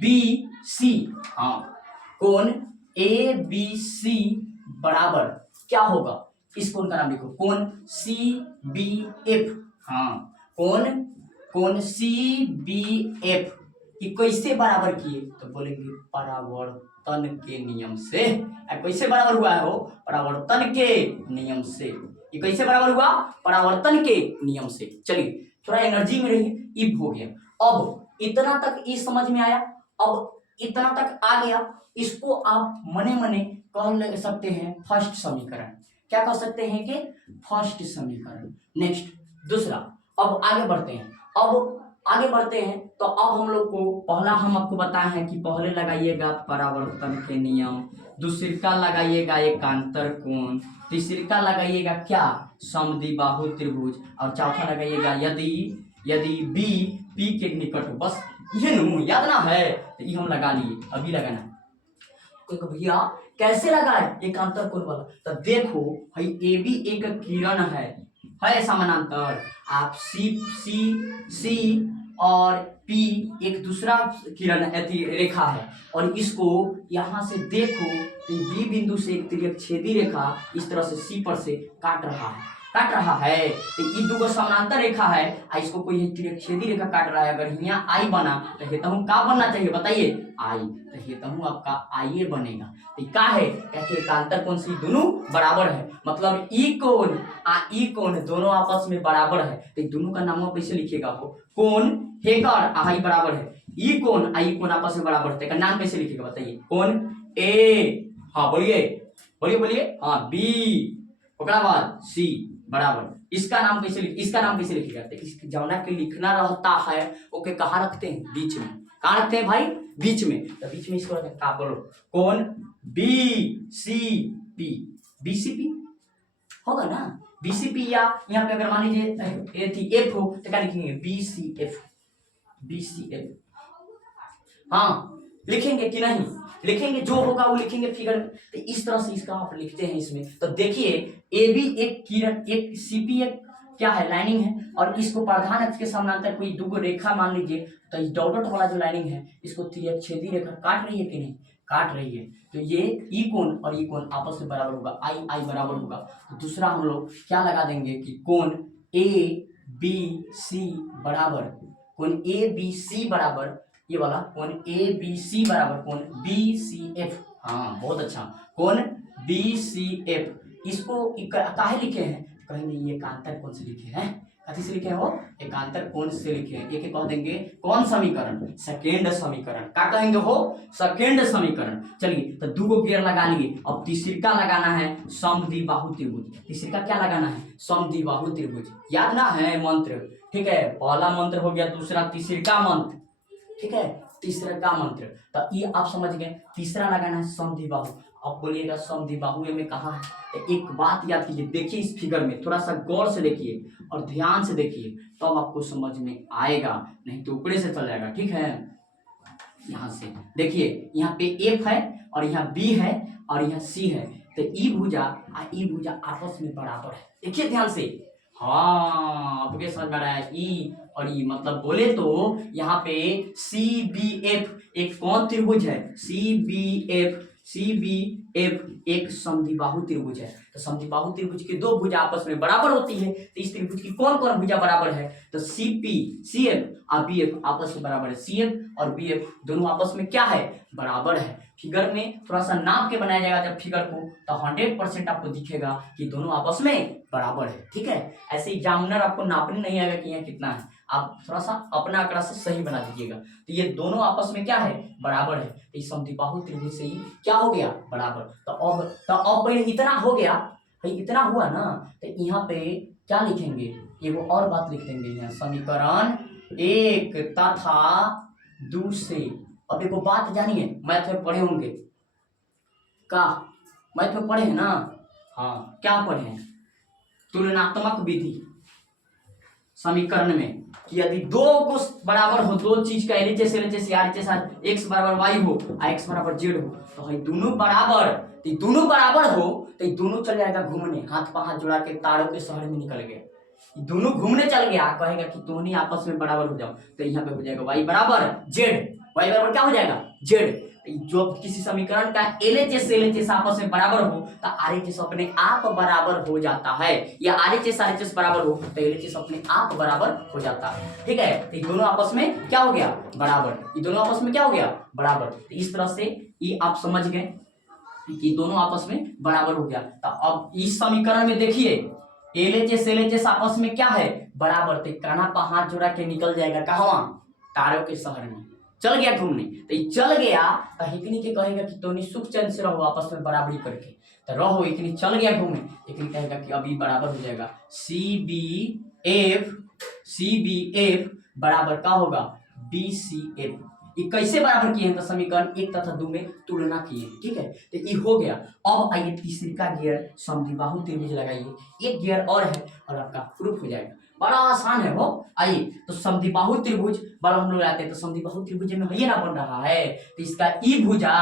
बी सी। हाँ, कोण ए बी सी बराबर क्या होगा, इस कोण का नाम लिखो, कोण सी बी एफ। हाँ, कोण सी बी एफ कैसे बराबर किए, तो बोलेंगे परावर्तन के नियम से। कैसे बराबर हुआ है वो, परावर्तन के नियम से। ये कैसे बराबर हुआ, परावर्तन के नियम से। चलिए, थोड़ा एनर्जी में रहिए। इब हो गया। अब इतना तक ये समझ में आया। अब इतना तक आ गया, इसको आप मने मने कह सकते हैं फर्स्ट समीकरण। क्या कह सकते हैं कि फर्स्ट समीकरण। नेक्स्ट दूसरा। अब आगे बढ़ते हैं। तो अब हम लोग को पहला हम आपको बताए हैं कि पहले लगाइएगा परावर्तन के नियम, दूसरा लगाइएगा एकांतर कोण, तीसरा लगाइएगा क्या, समद्विबाहु त्रिभुज, और चौथा लगाइएगा यदि बी पी के निकट हो। बस ये याद ना है तो ये हम लगा लिए, अभी लगाना। कोई भैया कैसे लगाए एकांतर कोण वाला? तो देखो भाई ए बी एक किरण है समानांतर। आप सी सी सी और पी एक दूसरा किरण रेखा है, और इसको यहाँ से देखो तो बी बिंदु से एक तिर्यक छेदी रेखा इस तरह से सी पर से काट रहा है। तो ये दो समानांतर रेखा है, इसको कोई तिर्यक छेदी रेखा काट रहा है। अगर यहाँ आई बना तो हेतु का बनना चाहिए बताइए? आई, तो हेतु आपका आई ए बनेगा। तो का है कहते एकांतर कोण से दोनों बराबर है, मतलब ई कोण दोनों आपस में बराबर है। तो दोनों का नाम कैसे लिखिएगा? हो कोण हेकर आई बराबर है, ई कोण आई कोण आपस में बराबर है। तो नाम कैसे लिखिएगा बताइए? कोण ए, हाँ बोलिए हाँ बी, ओकरा बाद सी बराबर। इसका नाम कैसे लिखिएगा? तो जौना के लिखना रहता है ओके कहाँ रखते हैं? बीच में। कहाँ रखते हैं भाई? बीच में। तो बीच में इसको रखते हैं, बोलो कौन? B C P, B C P होगा ना? बी सी पी, या यहाँ पे अगर मान लीजिए एफ हो तो क्या लिखेंगे? B C F, B C F. हाँ लिखेंगे कि नहीं? लिखेंगे, जो होगा वो लिखेंगे फिगर में। तो इस तरह से इसका आप लिखते हैं इसमें। तो देखिए ए बी एक किरण, एक सीपी एक क्या है? लाइनिंग है, और इसको प्रधान अक्ष के समानांतर कोई दो रेखा मान लीजिए। तो इस डॉट वाला जो लाइनिंग है इसको तिर्यक छेदी रेखा काट रही है कि नहीं? काट रही है। तो ये ई कोण और ई कोण आपस में बराबर होगा, आई आई बराबर होगा। तो दूसरा हम लोग क्या लगा देंगे कि कोण ए बी सी बराबर, कोण ए बी सी बराबर, ये वाला कोण ए बी सी बराबर कोण बी सी एफ। हाँ बहुत अच्छा, कोण बी सी एफ। इसको काहे लिखे हैं? कहेंगे ये एकांतर कोण से लिखे हैं। कथी से लिखे हैं? वो एकांतर कोण से लिखे हैं। ये कह देंगे कौन समीकरण? सेकेंड समीकरण। क्या कहेंगे? हो सेकेंड समीकरण। चलिए तो दो को गियर लगा लिए। अब तीसरा लगाना है समद्विबाहु त्रिभुज। तीसरा क्या लगाना है? समद्विबाहु त्रिभुज। याद ना है मंत्र? ठीक है, पहला मंत्र हो गया, दूसरा तीसरा मंत्र, ठीक है, तीसरा का मंत्र। तो ये आप समझ गए। तीसरा लगाना है समद्विबाहु। अब बोलिएगा समद्विबाहु में कहाँ है? तो एक बात याद कीजिए, देखिए इस फिगर में थोड़ा सा गौर से देखिए और ध्यान से देखिए, तब तो आपको समझ में आएगा, नहीं तो ऊपरे से चल जाएगा। ठीक है, यहाँ से देखिए, यहाँ पे एफ है और यहाँ बी है और यहाँ सी है। तो ई भुजा आपस में बराबर है। देखिए ध्यान से, हाँ आपके समझ में आ रहा है? ई और ई मतलब बोले तो यहाँ पे सी बी एफ एक कौन त्रिभुज है? सी बी एफ एक समद्विबाहु त्रिभुज है। तो समद्विबाहु त्रिभुज की दो भुजा आपस में बराबर होती है। तो इस त्रिभुज की कौन कौन भुजा बराबर है? तो सी एफ और बी एफ आपस में बराबर है। सी एफ और बी एफ दोनों आपस में क्या है? बराबर है। फिगर में थोड़ा सा नाप के बनाया जाएगा जब फिगर को, तो 100% आपको दिखेगा कि दोनों आपस में बराबर है। ठीक है, ऐसे एग्जामिनर आपको नापने नहीं आएगा कि यहाँ कितना है, आप थोड़ा सा अपना आंकड़ा से सही बना दीजिएगा। तो ये दोनों आपस में क्या है? बराबर है। तो इस समद्विबाहु त्रिभुज से ही क्या हो गया? बराबर। तो अब पहले इतना हो गया भाई, इतना हुआ ना, तो यहाँ पे क्या लिखेंगे? एगो और बात लिख देंगे यहाँ, समीकरण एक तथा दूसरे। अब एगो बात जानिए, मैथ में पढ़े होंगे का? मैथ में पढ़े हैं ना? हाँ, क्या पढ़े हैं? तुलनात्मक विधि समीकरण में कि यदि दो को बराबर हो, दो चीज का LHS LHS RHS x बराबर y हो और x बराबर z हो, तो ये दोनों बराबर, तो दोनों बराबर हो तो ये दोनों चल जाएगा घूमने, हाथ पर हाथ जोड़ा के तारों के शहर में निकल गए, दोनों घूमने चल गया। कहेगा कि दोनों आपस में बराबर हो जाओ, तो यहाँ पे हो जाएगा y बराबर z। y बराबर क्या हो जाएगा? z। जो किसी समीकरण का LHS आपस में बराबर हो तो RHS अपने आप बराबर हो जाता है, या RHS बराबर हो तो LHS अपने आप बराबर हो जाता है। ठीक है, तो दोनों आपस में क्या हो गया? बराबर। ये दोनों आपस में क्या हो गया? बराबर। तो इस तरह से ये आप समझ गए कि दोनों आपस में बराबर हो गया। तो अब इस समीकरण में देखिए LHS आपस में क्या है? बराबर। तो कान्हा पर हाथ जोड़ा के निकल जाएगा कहाँ? तारों के शहर में चल गया घूमने। तो चल गया तो हिकनी के कहेगा कि तोनी सुख चैन से रहो आपस में बराबरी करके, तो रहो। हिकनी चल गया घूमने, हिकनी कहेगा कि अभी बराबर हो जाएगा। सी बी एफ बराबर का होगा? B C F. ये कैसे बराबर किए हैं? तो समीकरण एक तथा दो में तुलना किए। ठीक है, तो ये हो गया। अब आइए तीसरी का गियर समद्विबाहु त्रिभुज लगाइए। एक गियर और है और आपका प्रूफ हो जाएगा। बड़ा आसान है वो। आइए तो समद्विबाहु त्रिभुज बड़ा हम लोग आते हैं तो समद्विबाहु त्रिभुज में ये ना बन रहा है तो इसका ई भुजा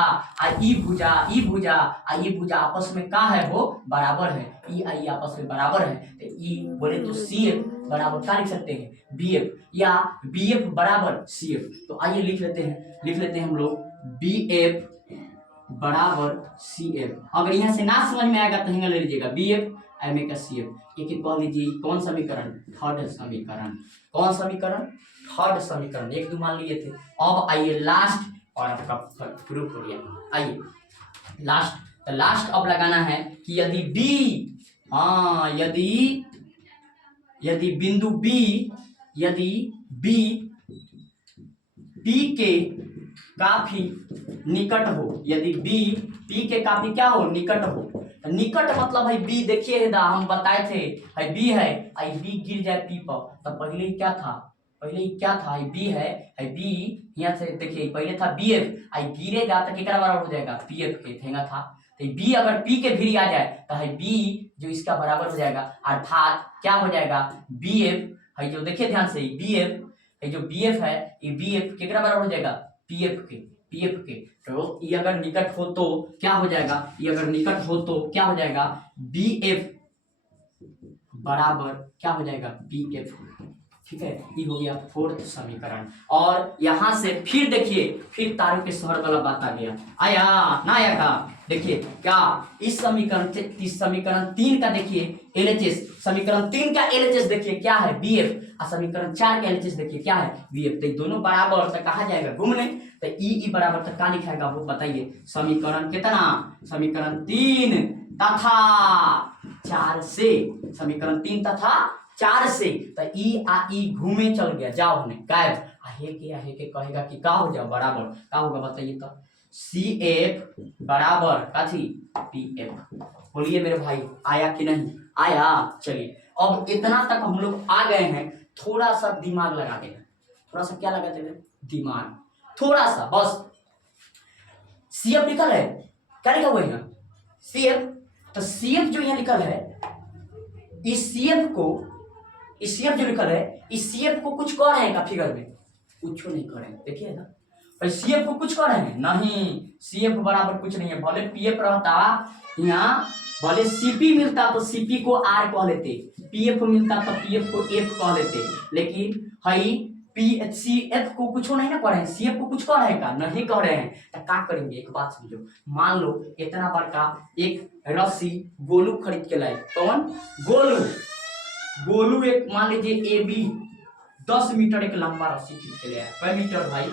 ई भुजा आपस में का है वो बराबर है, ई आई आपस में बराबर है तो ई बोले तो सी एफ बराबर क्या लिख सकते हैं बी एफ या बी एफ बराबर सी एफ। तो आइए लिख लेते हैं हम लोग बी एफ बराबर सी एफ। अगर यहाँ से ना समझ में आएगा तो हिंगा ले लीजिएगा बी एफ एम ए का सी एफ। एक कह लीजिए कौन समीकरण थर्ड समीकरण, कौन समीकरण थर्ड समीकरण, एक दो मान लिए थे। अब आइए लास्ट और आपका प्रूफ हो गया। आइए लास्ट, तो लास्ट अब लगाना है कि यदि बी, हाँ यदि बिंदु बी, यदि बी पी के काफी निकट हो, यदि बी पी के काफी क्या हो निकट हो, तो निकट मतलब है बी, देखिए हम बताए थे है बी है, आई बी गिर जाए पी पर तो पहले क्या था, बी है बी, यहाँ से देखिए पहले था बी एफ, आई गिरेगा तो कितना बराबर हो जाएगा पी एफ के ठेंगा था, तो बी अगर पी के भी आ जाए तो है बी जो इसका बराबर हो जाएगा, अर्थात क्या हो जाएगा बी एफ है जो देखिए ध्यान से बी एफ है जो बी एफ है ये बी एफ कितना बराबर हो जाएगा पी एफ के, तो ये अगर निकट हो तो क्या हो जाएगा, ये अगर निकट हो तो क्या हो जाएगा बी एफ बराबर क्या हो जाएगा बी एफ। ठीक है, ये हो गया फोर्थ समीकरण। और यहां से फिर देखिए फिर तारों के शहर वाला बात आ गया, आया ना आया था, देखिए क्या इस समीकरण 3 का देखिए एलएचएस, समीकरण 3 का एलएचएस देखिए क्या है बी एफ, और समीकरण 4 का एलएचएस देखिए क्या है बी एफ। तो दोनों बराबर तो कहा जाएगा घूमने, तो ई बराबर तो क्या लिखाएगा वो बताइए, समीकरण कितना, समीकरण 3 तथा 4 से, समीकरण 3 तथा 4 से, तो ई घूमे चल गया, जाओ हमने गायब, आहे के कहेगा कि का हो जाओ बराबर, का होगा बताइए तो सी एफ बराबर का थी पी एफ। बोलिए मेरे भाई आया कि नहीं आया। चलिए अब इतना तक हम लोग आ गए हैं, थोड़ा सा दिमाग लगा देना, थोड़ा सा क्या लगा देना दिमाग, थोड़ा सा बस। सी एफ लिखल है, क्या लिखा हुआ है सी एफ, तो सी एफ जो यहाँ लिखल है इस सी एफ जो लिखल है इस सी एफ को कुछ कर रहे हैं का फिगर में, कुछ नहीं कर रहे हैं, देखिए ना भाई सी एफ को कुछ कर रहे हैं नहीं, सी एफ बराबर कुछ नहीं है, भले पी एफ रहता यहाँ, भले सीपी मिलता तो सीपी को आर कह लेते, पी एफ मिलता तो पी एफ को एफ कह लेते, लेकिन हई पी सी एफ को कुछ नहीं ना कर रहे हैं, सी एफ को कुछ कर रहे हैं का नहीं कर रहे हैं, तो क्या करेंगे एक बात समझो, मान लो इतना बड़का एक रस्सी गोलू खरीद के लाए, कौन गोलू एक मान लीजिए ए बी 10 मीटर एक लंबा रस्सी खींच के ले आया, कई मीटर भाई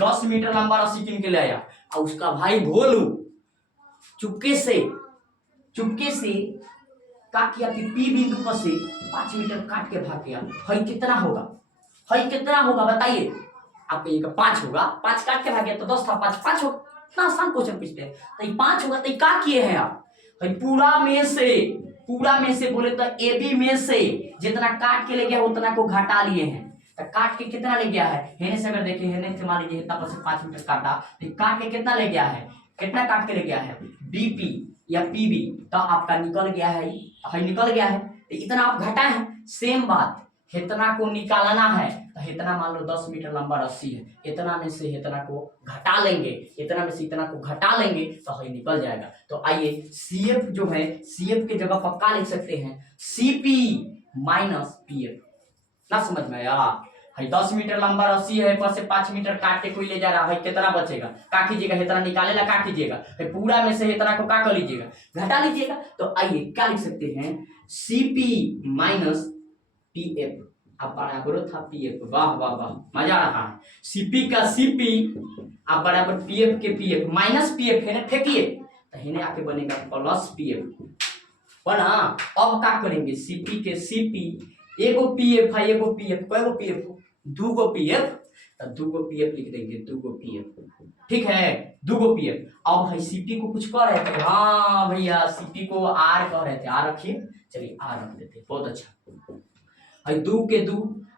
10 मीटर लंबा रस्सी खींच के ले आया, और उसका भाई भोलू चुपके से क्या किया कि पी बिंदु पर से 5 मीटर काट के भाग गया, हई कितना होगा बताइए, आप कहिएगा 5 होगा, 5 काट के भाग गया तो 10 था 5 होगा, इतना आसान क्वेश्चन पूछते हैं, तो 5 होगा तो क्या किए हैं आप, पूरा में से बोले तो ए बी में से जितना काट के ले गया उतना को घटा लिए हैं, तो काट के कितना ले गया है, हेने से अगर देखिए हेने से मान लीजिए इतना पर से 5 मीटर काटा तो काट के कितना ले गया है, कितना काट के ले गया है बीपी या पीबी, तो आपका निकल गया है, निकल गया है, तो इतना आप घटा है, सेम बात इतना को निकालना है, तो इतना मान लो 10 मीटर लंबा रस्सी है, इतना में से इतना को घटा लेंगे, इतना में से इतना को घटा लेंगे तो ये निकल जाएगा। तो आइए CF जो है CF के जगह पक्का लिख सकते हैं CP माइनस PF, ना समझ में आया, है 10 मीटर लंबा रस्सी है, पर से 5 मीटर काट के कोई ले जा रहा है, कितना बचेगा, का कीजिएगा इतना निकालेला, का कीजिएगा पूरा में से इतना को का कर लीजिएगा घटा लीजिएगा, तो आइए क्या लिख सकते हैं CP माइनस PF, अब बराबर था PF, वाह वाह वाह मजा आ रहा है, CP का CP अब बराबर PF के PF माइनस PF है ना, फेंकिए तो हेने आके बनेगा प्लस PF बना। अब क्या करेंगे CP के CP एगो PF है एगो PF, कई गो PF दूगो PF, तो दूगो PF लिख देंगे, दूगो PF, ठीक है दूगो PF। अब है CP को कुछ कह रहे थे, हाँ भैया CP को R कह रहे थे, R रखिए, चलिए R रख देते, बहुत अच्छा, दू के दू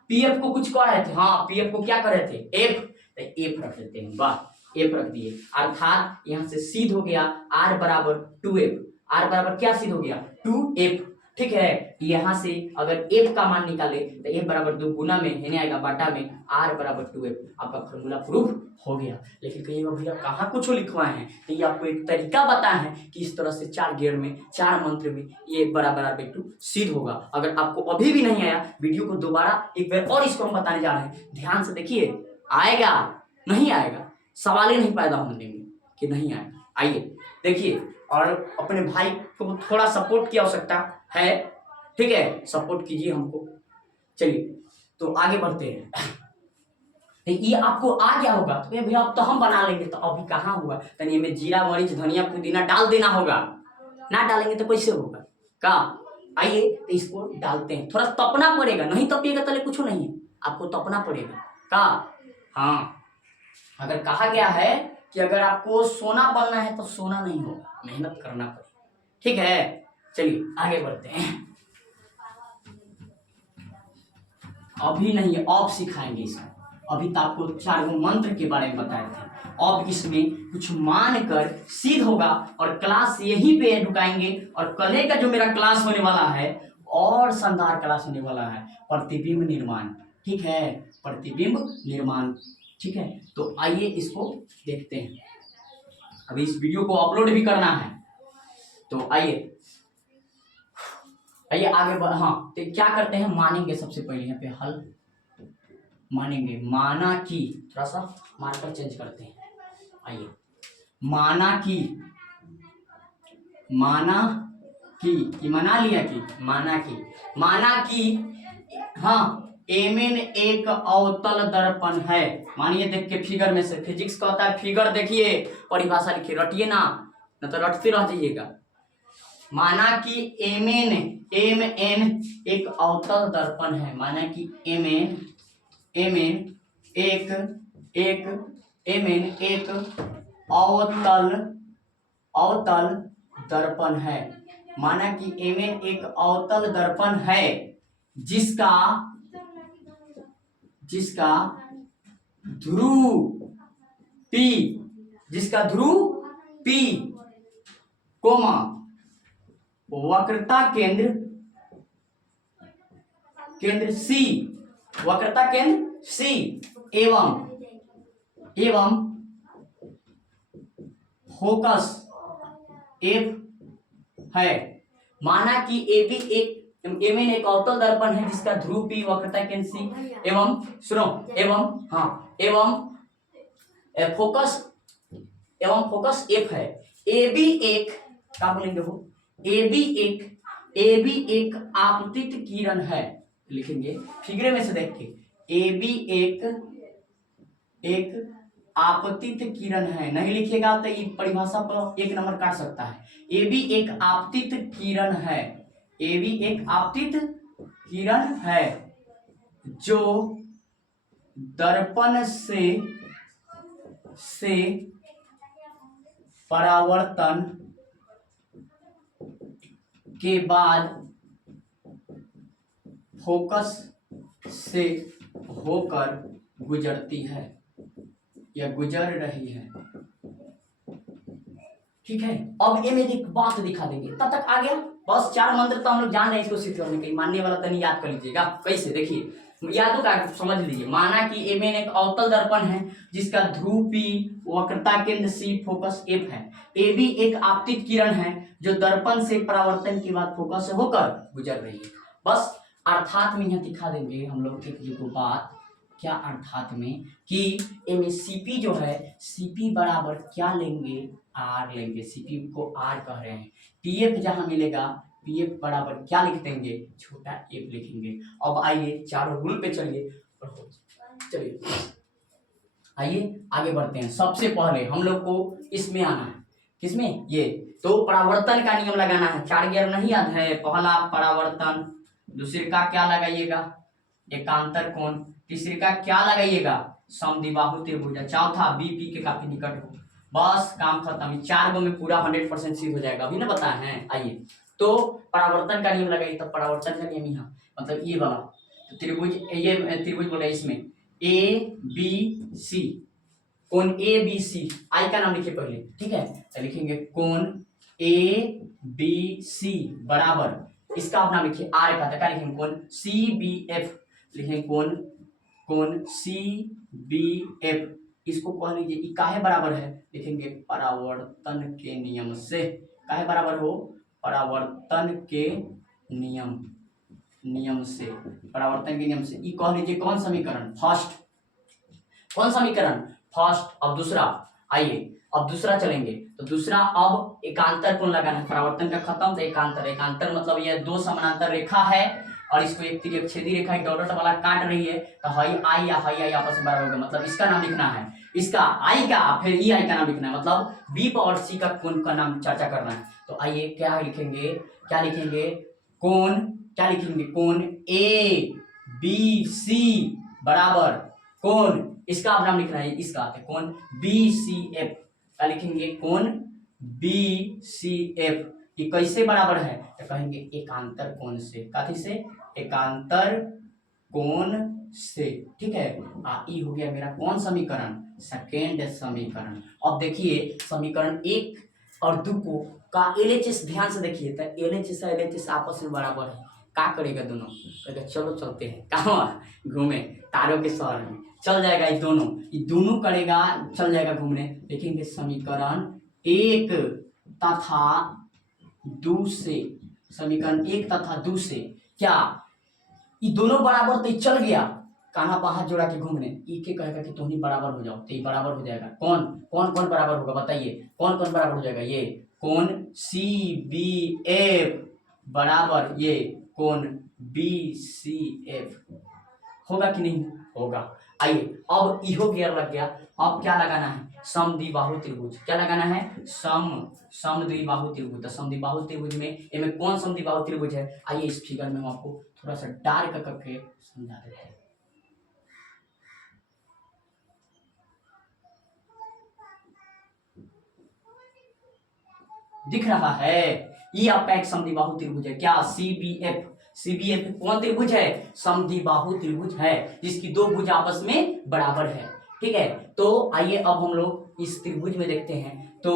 पीएफ को कुछ कह रहे थे, हाँ पीएफ को क्या कर रहे थे एफ, तो एफ रख देते हैं, वाह एफ रख दिए, अर्थात यहाँ से सिद्ध हो गया आर बराबर 2f, आर बराबर क्या सिद्ध हो गया 2f, ठीक है। यहाँ से अगर f का मान निकाले तो f बराबर 2 गुना में यानी आएगा बटा में r बराबर 2f, आपका फॉर्मूला प्रूफ हो गया। लेकिन कहिएगा भैया कहाँ कुछ लिखवाए हैं, तो ये आपको एक तरीका बताया है कि इस तरह से 4 गेयर में 4 मंत्र में ये बराबर r/2 सिद्ध होगा। अगर आपको अभी भी नहीं आया, वीडियो को दोबारा एक बार और इसको हम बताने जा रहे हैं, ध्यान से देखिए। आएगा नहीं आएगा, सवाल ही नहीं पैदा होने देंगे कि नहीं आएगा। आइए देखिए, और अपने भाई को थोड़ा सपोर्ट की आवश्यकता है, ठीक है, सपोर्ट कीजिए हमको। चलिए तो आगे बढ़ते हैं। ये आपको आ गया होगा तो भैया अब तो हम बना लेंगे, तो अभी कहाँ हुआ, तनी में जीरा मरीच धनिया पुदीना डाल देना होगा, ना डालेंगे तो कैसे होगा का। आइए तो इसको डालते हैं, थोड़ा तपना पड़ेगा, नहीं तपिएगा तो कुछ नहीं है, आपको तपना पड़ेगा का। हाँ, अगर कहा गया है कि अगर आपको सोना बनना है तो सोना नहीं होगा, मेहनत करना पड़ेगा, ठीक है। चलिए आगे बढ़ते हैं। अभी नहीं, अब सिखाएंगे इसका। अभी तो आपको 4 मंत्र के बारे में बताए थे, अब इसमें कुछ मान कर सिद्ध होगा और क्लास यहीं पे रुकाएंगे। और कल का जो मेरा क्लास होने वाला है और शानदार क्लास होने वाला है, प्रतिबिंब निर्माण, ठीक है, प्रतिबिंब निर्माण, ठीक है। तो आइए इसको देखते हैं। अभी इस वीडियो को अपलोड भी करना है, तो आइए आगे बढ़। हाँ, तो क्या करते हैं, मानेंगे सबसे पहले यहाँ पे हल मानेंगे। माना कि, थोड़ा सा मार्कर चेंज करते हैं। आइए, माना कि मना लिया कि माना कि हाँ एमएन एक अवतल दर्पण है। मानिए देख के फिगर में से, फिजिक्स कहता है फिगर देखिए, परिभाषा लिखिए, रटिए ना, न तो रटते रह जाइएगा। माना कि एमएन एक अवतल दर्पण है। माना कि एमएन एक अवतल दर्पण है। माना कि एमएन एक अवतल दर्पण है जिसका ध्रुव P कोमा वक्रता केंद्र C एवं फोकस F है। माना कि एमएन एक अवतल दर्पण है जिसका ध्रुव P वक्रता केंद्र C एवं फोकस F है। AB एक क्या बोलेंगे वो, AB एक आपतित किरण है, लिखेंगे फिगर में से देख के। AB एक आपतित किरण है, नहीं लिखिएगा तो ये परिभाषा पर 1 नंबर काट सकता है। AB एक आपतित किरण है, AB एक आपतित किरण है जो दर्पण से परावर्तन के बाद फोकस से होकर गुजरती है या गुजर रही है, ठीक है। अब ये मेरी एक बात दिखा देंगे, तब तक आ गया। बस 4 मंत्र तो हम लोग जान रहे हैं, इसको सिद्ध करने के मानने वाला तनी याद कर लीजिएगा। कैसे, देखिए याद होगा, समझ लीजिए। माना कि एमएन एक अवतल दर्पण है जिसका ध्रुव P वक्रता केंद्र C फोकस F है। AB एक आपतित किरण है जो दर्पण से परावर्तन के बाद फोकस से होकर गुजर रही है। बस अर्थात में यहाँ दिखा देंगे हम लोग एक बात, क्या अर्थात में कि एम सीपी जो है, सीपी बराबर क्या लेंगे, आर लेंगे। सीपी को आर कह रहे हैं। पीएफ जहां मिलेगा, पीएफ बराबर क्या लिख देंगे, छोटा एफ लिखेंगे। अब आइए चारों रूल पे चलिए आइए आगे बढ़ते हैं। सबसे पहले हम लोग को इसमें आना है, किसमें, ये तो परावर्तन का नियम लगाना है। 4 गियर नहीं याद है, पहला परावर्तन, दूसरे का क्या लगाइएगा, एकांतर कोण, तीसरे का क्या लगाइएगा, समद्विबाहु त्रिभुज, चौथा बीपी के काफी निकट हो। बस काम खत्म। 4 गो में पूरा 100% सिद्ध हो जाएगा, अभी ना बताए हैं। आइए तो परावर्तन का नियम लगाइए, तो परावर्तन का नियम यहाँ मतलब ये वाला, तो त्रिभुज, ये त्रिभुज बोल रहे हैं, इसमें ए बी सी, कोण ए बी सी, आई का नाम लिखिए पहले, ठीक है। तो लिखेंगे कोण ए बी सी बराबर इसका आप नाम लिखिए आर का, क्या लिखेंगे कोण सी बी एफ, लिखेंगे कोण कोण सी बी एफ, इसको कह लीजिए ये काहे बराबर है, लिखेंगे परावर्तन के नियम से, काहे बराबर हो, परावर्तन के नियम नियम से, परावर्तन के नियम से, ये कह लीजिए कौन समीकरण फर्स्ट, कौन समीकरण फर्स्ट। अब दूसरा, आइए अब दूसरा चलेंगे, तो दूसरा अब एकांतर कोण लगाना है, परावर्तन का खत्म तो एकांतर, एकांतर मतलब यह दो समानांतर रेखा है और इसको एक तिर्यक छेदी रेखा एक डॉट वाला काट रही है, तो हाई आई या हाई आई आपस में बराबर होगा, मतलब इसका नाम लिखना है, इसका आई का फिर ई आई का नाम लिखना है, मतलब बी और सी का कोण का नाम चर्चा करना है। तो आइए क्या लिखेंगे, क्या लिखेंगे कोण, क्या लिखेंगे कोण ए बी सी बराबर कोण, इसका आप नाम लिखना है, इसका कोण बी सी एफ, क्या लिखेंगे कोण बी सी एफ, ये कैसे बराबर है, तो कहेंगे एकांतर कोण से, काफी से एकांतर कोण से, ठीक है। ई हो गया मेरा कौन समीकरण, सेकेंड समीकरण। अब देखिए समीकरण 1 और 2 को का एलएचएस ध्यान से देखिए, तो एलएचएस और एलएचएस आपस में बराबर है, क्या करेगा दोनों, कहेगा चलो चलते हैं कहाँ घूमे तारों के शहर में, चल जाएगा ये दोनों करेगा, चल जाएगा घूमने, देखेंगे समीकरण 1 तथा 2 से, समीकरण 1 तथा 2 से क्या ये दोनों बराबर, तो चल गया कान्हा पर हाथ जोड़ा के घूमने, ई के कहेगा कि तुम ही बराबर हो जाओ, तो ये बराबर हो जाएगा, कौन कौन कौन बराबर होगा बताइए, कौन कौन बराबर हो जाएगा, ये कौन सी बी एफ बराबर ये कौन बी सी एफ, होगा कि नहीं होगा। आइए अब इहो गियर लग गया, अब क्या लगाना है, समद्विबाहु त्रिभुज, क्या लगाना है समद्विबाहु त्रिभुज, तो समद्विबाहु त्रिभुज में इनमें कौन समद्विबाहु त्रिभुज है, आइए इस फिगर में हम आपको थोड़ा सा डार्क करके समझा देते हैं। दिख रहा है, ये आपका एक समद्विबाहु त्रिभुज है, क्या सीबीएफ, सीबीएफ कौन त्रिभुज है, समद्विबाहु त्रिभुज है, जिसकी दो भुज आपस में बराबर है, ठीक है। तो आइए अब हम लोग इस त्रिभुज में देखते हैं, तो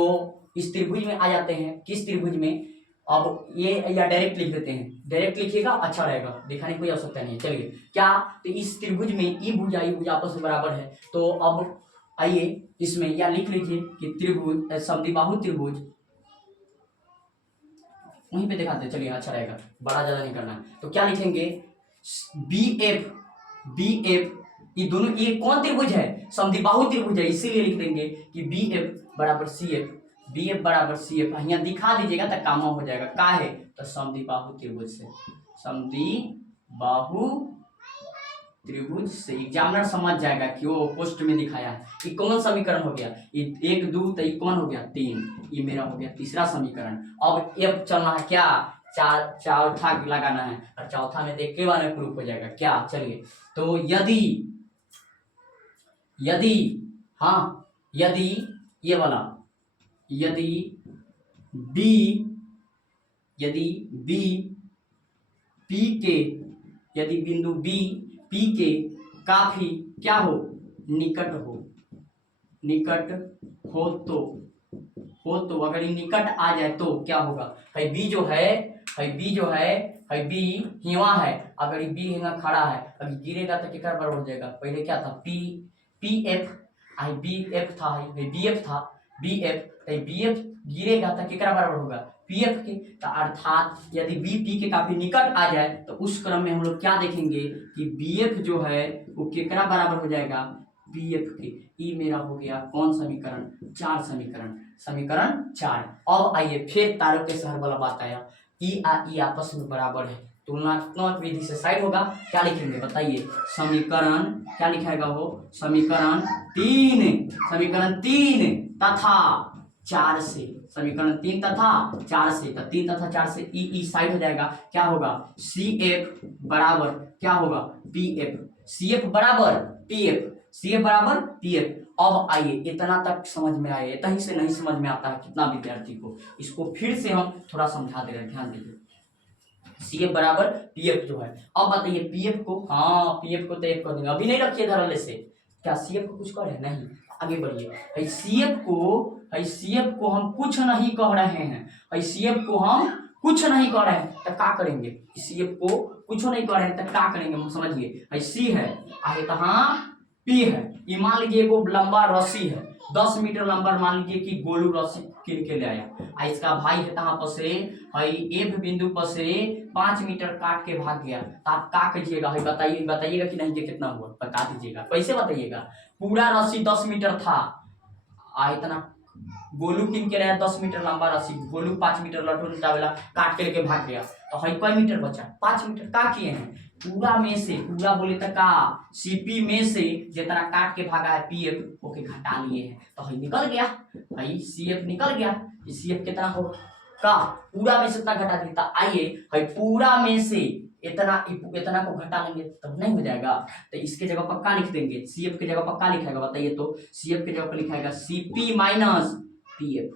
इस त्रिभुज में आ जाते हैं, किस त्रिभुज में, अब ये या डायरेक्ट लिख देते हैं, डायरेक्ट लिखिएगा अच्छा रहेगा, दिखाने की कोई आवश्यकता नहीं है। चलिए क्या, तो इस त्रिभुज में ई भुज आई भुज आपस में बराबर है, तो अब आइए इसमें या लिख लीजिए कि त्रिभुज समद्विबाहु त्रिभुज, वहीं पे दिखाते हैं, चलिए अच्छा रहेगा, बड़ा ज्यादा नहीं करना है। तो क्या लिखेंगे बी एफ, ये दोनों ये कौन त्रिभुज है, समद्विबाहु त्रिभुज है, इसीलिए लिख देंगे कि बी एफ बराबर सी एफ, बी एफ बराबर सी एफ, यहाँ दिखा दीजिएगा तो काम हो जाएगा, का है तो समद्विबाहु त्रिभुज से, समद्विबाहु त्रिभुज से, एग्जामिनर समझ जाएगा कि वो पोस्ट में दिखाया है। ये कौन समीकरण हो गया, ये 1 2 तो ये कौन हो गया 3, ये मेरा हो गया तीसरा समीकरण। अब एफ चलना है क्या, चौथा लगाना है, और चौथा में देख के वाला प्रूफ हो जाएगा क्या, चलिए तो यदि ये वाला, यदि बी पी के, यदि बिंदु बी पी के काफी क्या हो, निकट हो तो अगर ये निकट आ जाए तो क्या होगा, बी जो है बी हिवा है, अगर ये बी हिवा खड़ा है, अगर गिरेगा तो क्या बराबर हो जाएगा, पहले क्या था पी एफ, बी एफ था, बी एफ गिरेगा तो क्या बराबर होगा पी एफ के, तो अर्थात यदि बी पी के काफी निकट आ जाए तो उस क्रम में हम लोग क्या देखेंगे कि बी एफ जो है वो केकरा बराबर हो जाएगा पी एफ के। ई मेरा हो गया कौन समीकरण, 4 समीकरण 4। अब आइए फिर तारों के शहर वाला बात आया, ई आपस में बराबर है, तुलनात्मक विधि से साइड होगा, क्या लिखेंगे बताइए, समीकरण क्या लिखाएगा वो, समीकरण 3 तथा 4 से, समीकरण 3 तथा 4 से, तो 3 तथा 4 से ई साइड हो जाएगा, क्या होगा सी एफ बराबर क्या होगा पी एफ, सी एफ बराबर पी एफ। अब आइए इतना तक समझ में आए, इतना ही से नहीं समझ में आता है कितना विद्यार्थी को, इसको फिर से हम थोड़ा समझा दे रहे हैं, ध्यान दीजिए, सी एफ बराबर पी एफ जो है, अब बताइए पी एफ को, पी एफ को तो एक कर देंगे, अभी नहीं रखिए धरले से, क्या सी एफ को कुछ करे नहीं, आगे बढ़िए, सी एफ को हम कुछ नहीं कह रहे हैं, सी एफ को हम कुछ नहीं कर रहे हैं तो क्या करेंगे, सी एफ को कुछ नहीं कर रहे हैं तो क्या करेंगे समझिए। सी है आहे कहाँ पी है, ये मान लीजिए एगो लंबा रस्सी है 10 मीटर लंबा, मान लीजिए कि गोलू रस्सी कीन के ले आया, इसका भाई है कहाँ पर से हई एफ बिंदु पर से 5 मीटर काट के भाग गया, तो आप क्या कीजिएगा, बताइएगा कि नहीं, ये कितना हुआ बता दीजिएगा, कैसे बताइएगा। पूरा रस्सी 10 मीटर था, इतना गोलू किन के लाया 10 मीटर लंबा रस्सी, गोलू 5 मीटर लटोन वाला काट के लेके भाग गया, तो हई कई मीटर बचा 5 मीटर। का किए हैं पूरा में से, पूरा बोले तो का सीपी में से जितना काट के भागा है पीएफ ओके घटा लिए हैं, तो हई निकल गया, हई सीएफ निकल गया। सीएफ कितना हो का पूरा में से इतना घटा दिया, आइए हई पूरा में से इतना को घटा लेंगे तब नहीं हो जाएगा, तो इसके जगह पक्का लिख देंगे, सीएफ की जगह पक्का लिखाएगा, बताइए तो सीएफ की जगह पर लिखाएगा CP minus PF,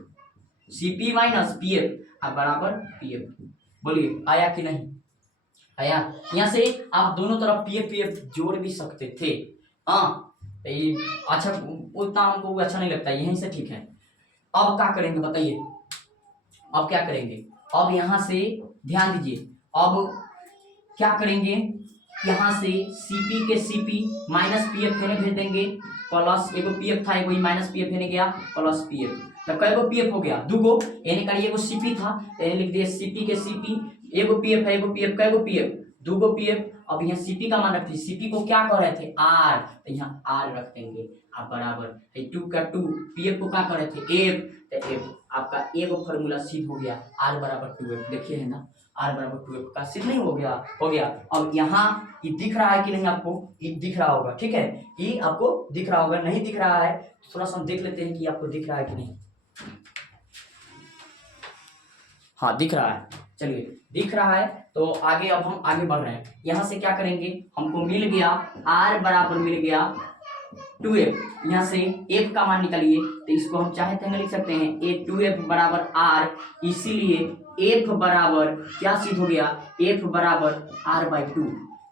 CP minus PF बराबर पीएफ। बोलिए आया कि नहीं आया। यहाँ से आप दोनों तरफ पीएफ पीएफ जोड़ भी सकते थे, हाँ अच्छा उतना हमको अच्छा नहीं लगता, यहीं से ठीक है। अब क्या करेंगे बताइए, अब क्या करेंगे, अब यहाँ से ध्यान दीजिए, अब क्या करेंगे, यहाँ से सीपी के सीपी माइनस पीएफ होने भेज देंगे, प्लस एगो पीएफ था, एगो माइनस पीएफ होने गया प्लस पीएफ, तो कई गो पीएफ हो गया, दूगो यानी करिए एगो सीपी था, लिख दिए सीपी के सीपी, एगो पीएफ है, एगो पीएफ कई गो पीएफ, दूगो पीएफ। अब यहाँ सीपी का मान रखते, सीपी को क्या कर रहे थे आर, तो यहाँ आर रख देंगे, आप बराबर 2 का 2, पीएफ को क्या कर रहे थे एफ, तो एफ आपका एगो फॉर्मूला सिद्ध हो गया, आर बराबर 2एफ, देखिए है ना आर बराबर 2एफ का सिद्ध नहीं हो गया, हो गया। अब यहाँ ये दिख रहा है कि नहीं आपको, ये दिख रहा होगा, ठीक है, ये आपको दिख रहा होगा, नहीं दिख रहा है तो थोड़ा सा हम देख लेते हैं कि आपको दिख रहा है कि नहीं। हाँ दिख रहा है, चलिए दिख रहा है, तो आगे अब हम आगे बढ़ रहे हैं। यहाँ से क्या करेंगे, हमको मिल गया आर बराबर मिल गया 2f, यहाँ से f का मान निकालिए, तो इसको हम चाहे तो लिख सकते हैं ए 2f बराबर r, इसीलिए f बराबर क्या सिद्ध हो गया, f बराबर r/2,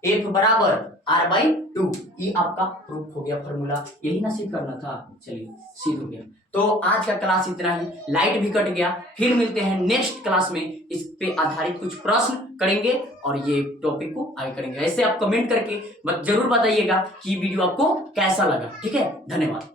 f बराबर r/2, ये आपका प्रूफ हो गया फॉर्मूला, यही ना सिद्ध करना था, चलिए सिद्ध हो गया। तो आज का क्लास इतना ही, लाइट भी कट गया, फिर मिलते हैं नेक्स्ट क्लास में, इस पे आधारित कुछ प्रश्न करेंगे और ये टॉपिक को आगे करेंगे। ऐसे आप कमेंट करके जरूर बताइएगा कि वीडियो आपको कैसा लगा, ठीक है, धन्यवाद।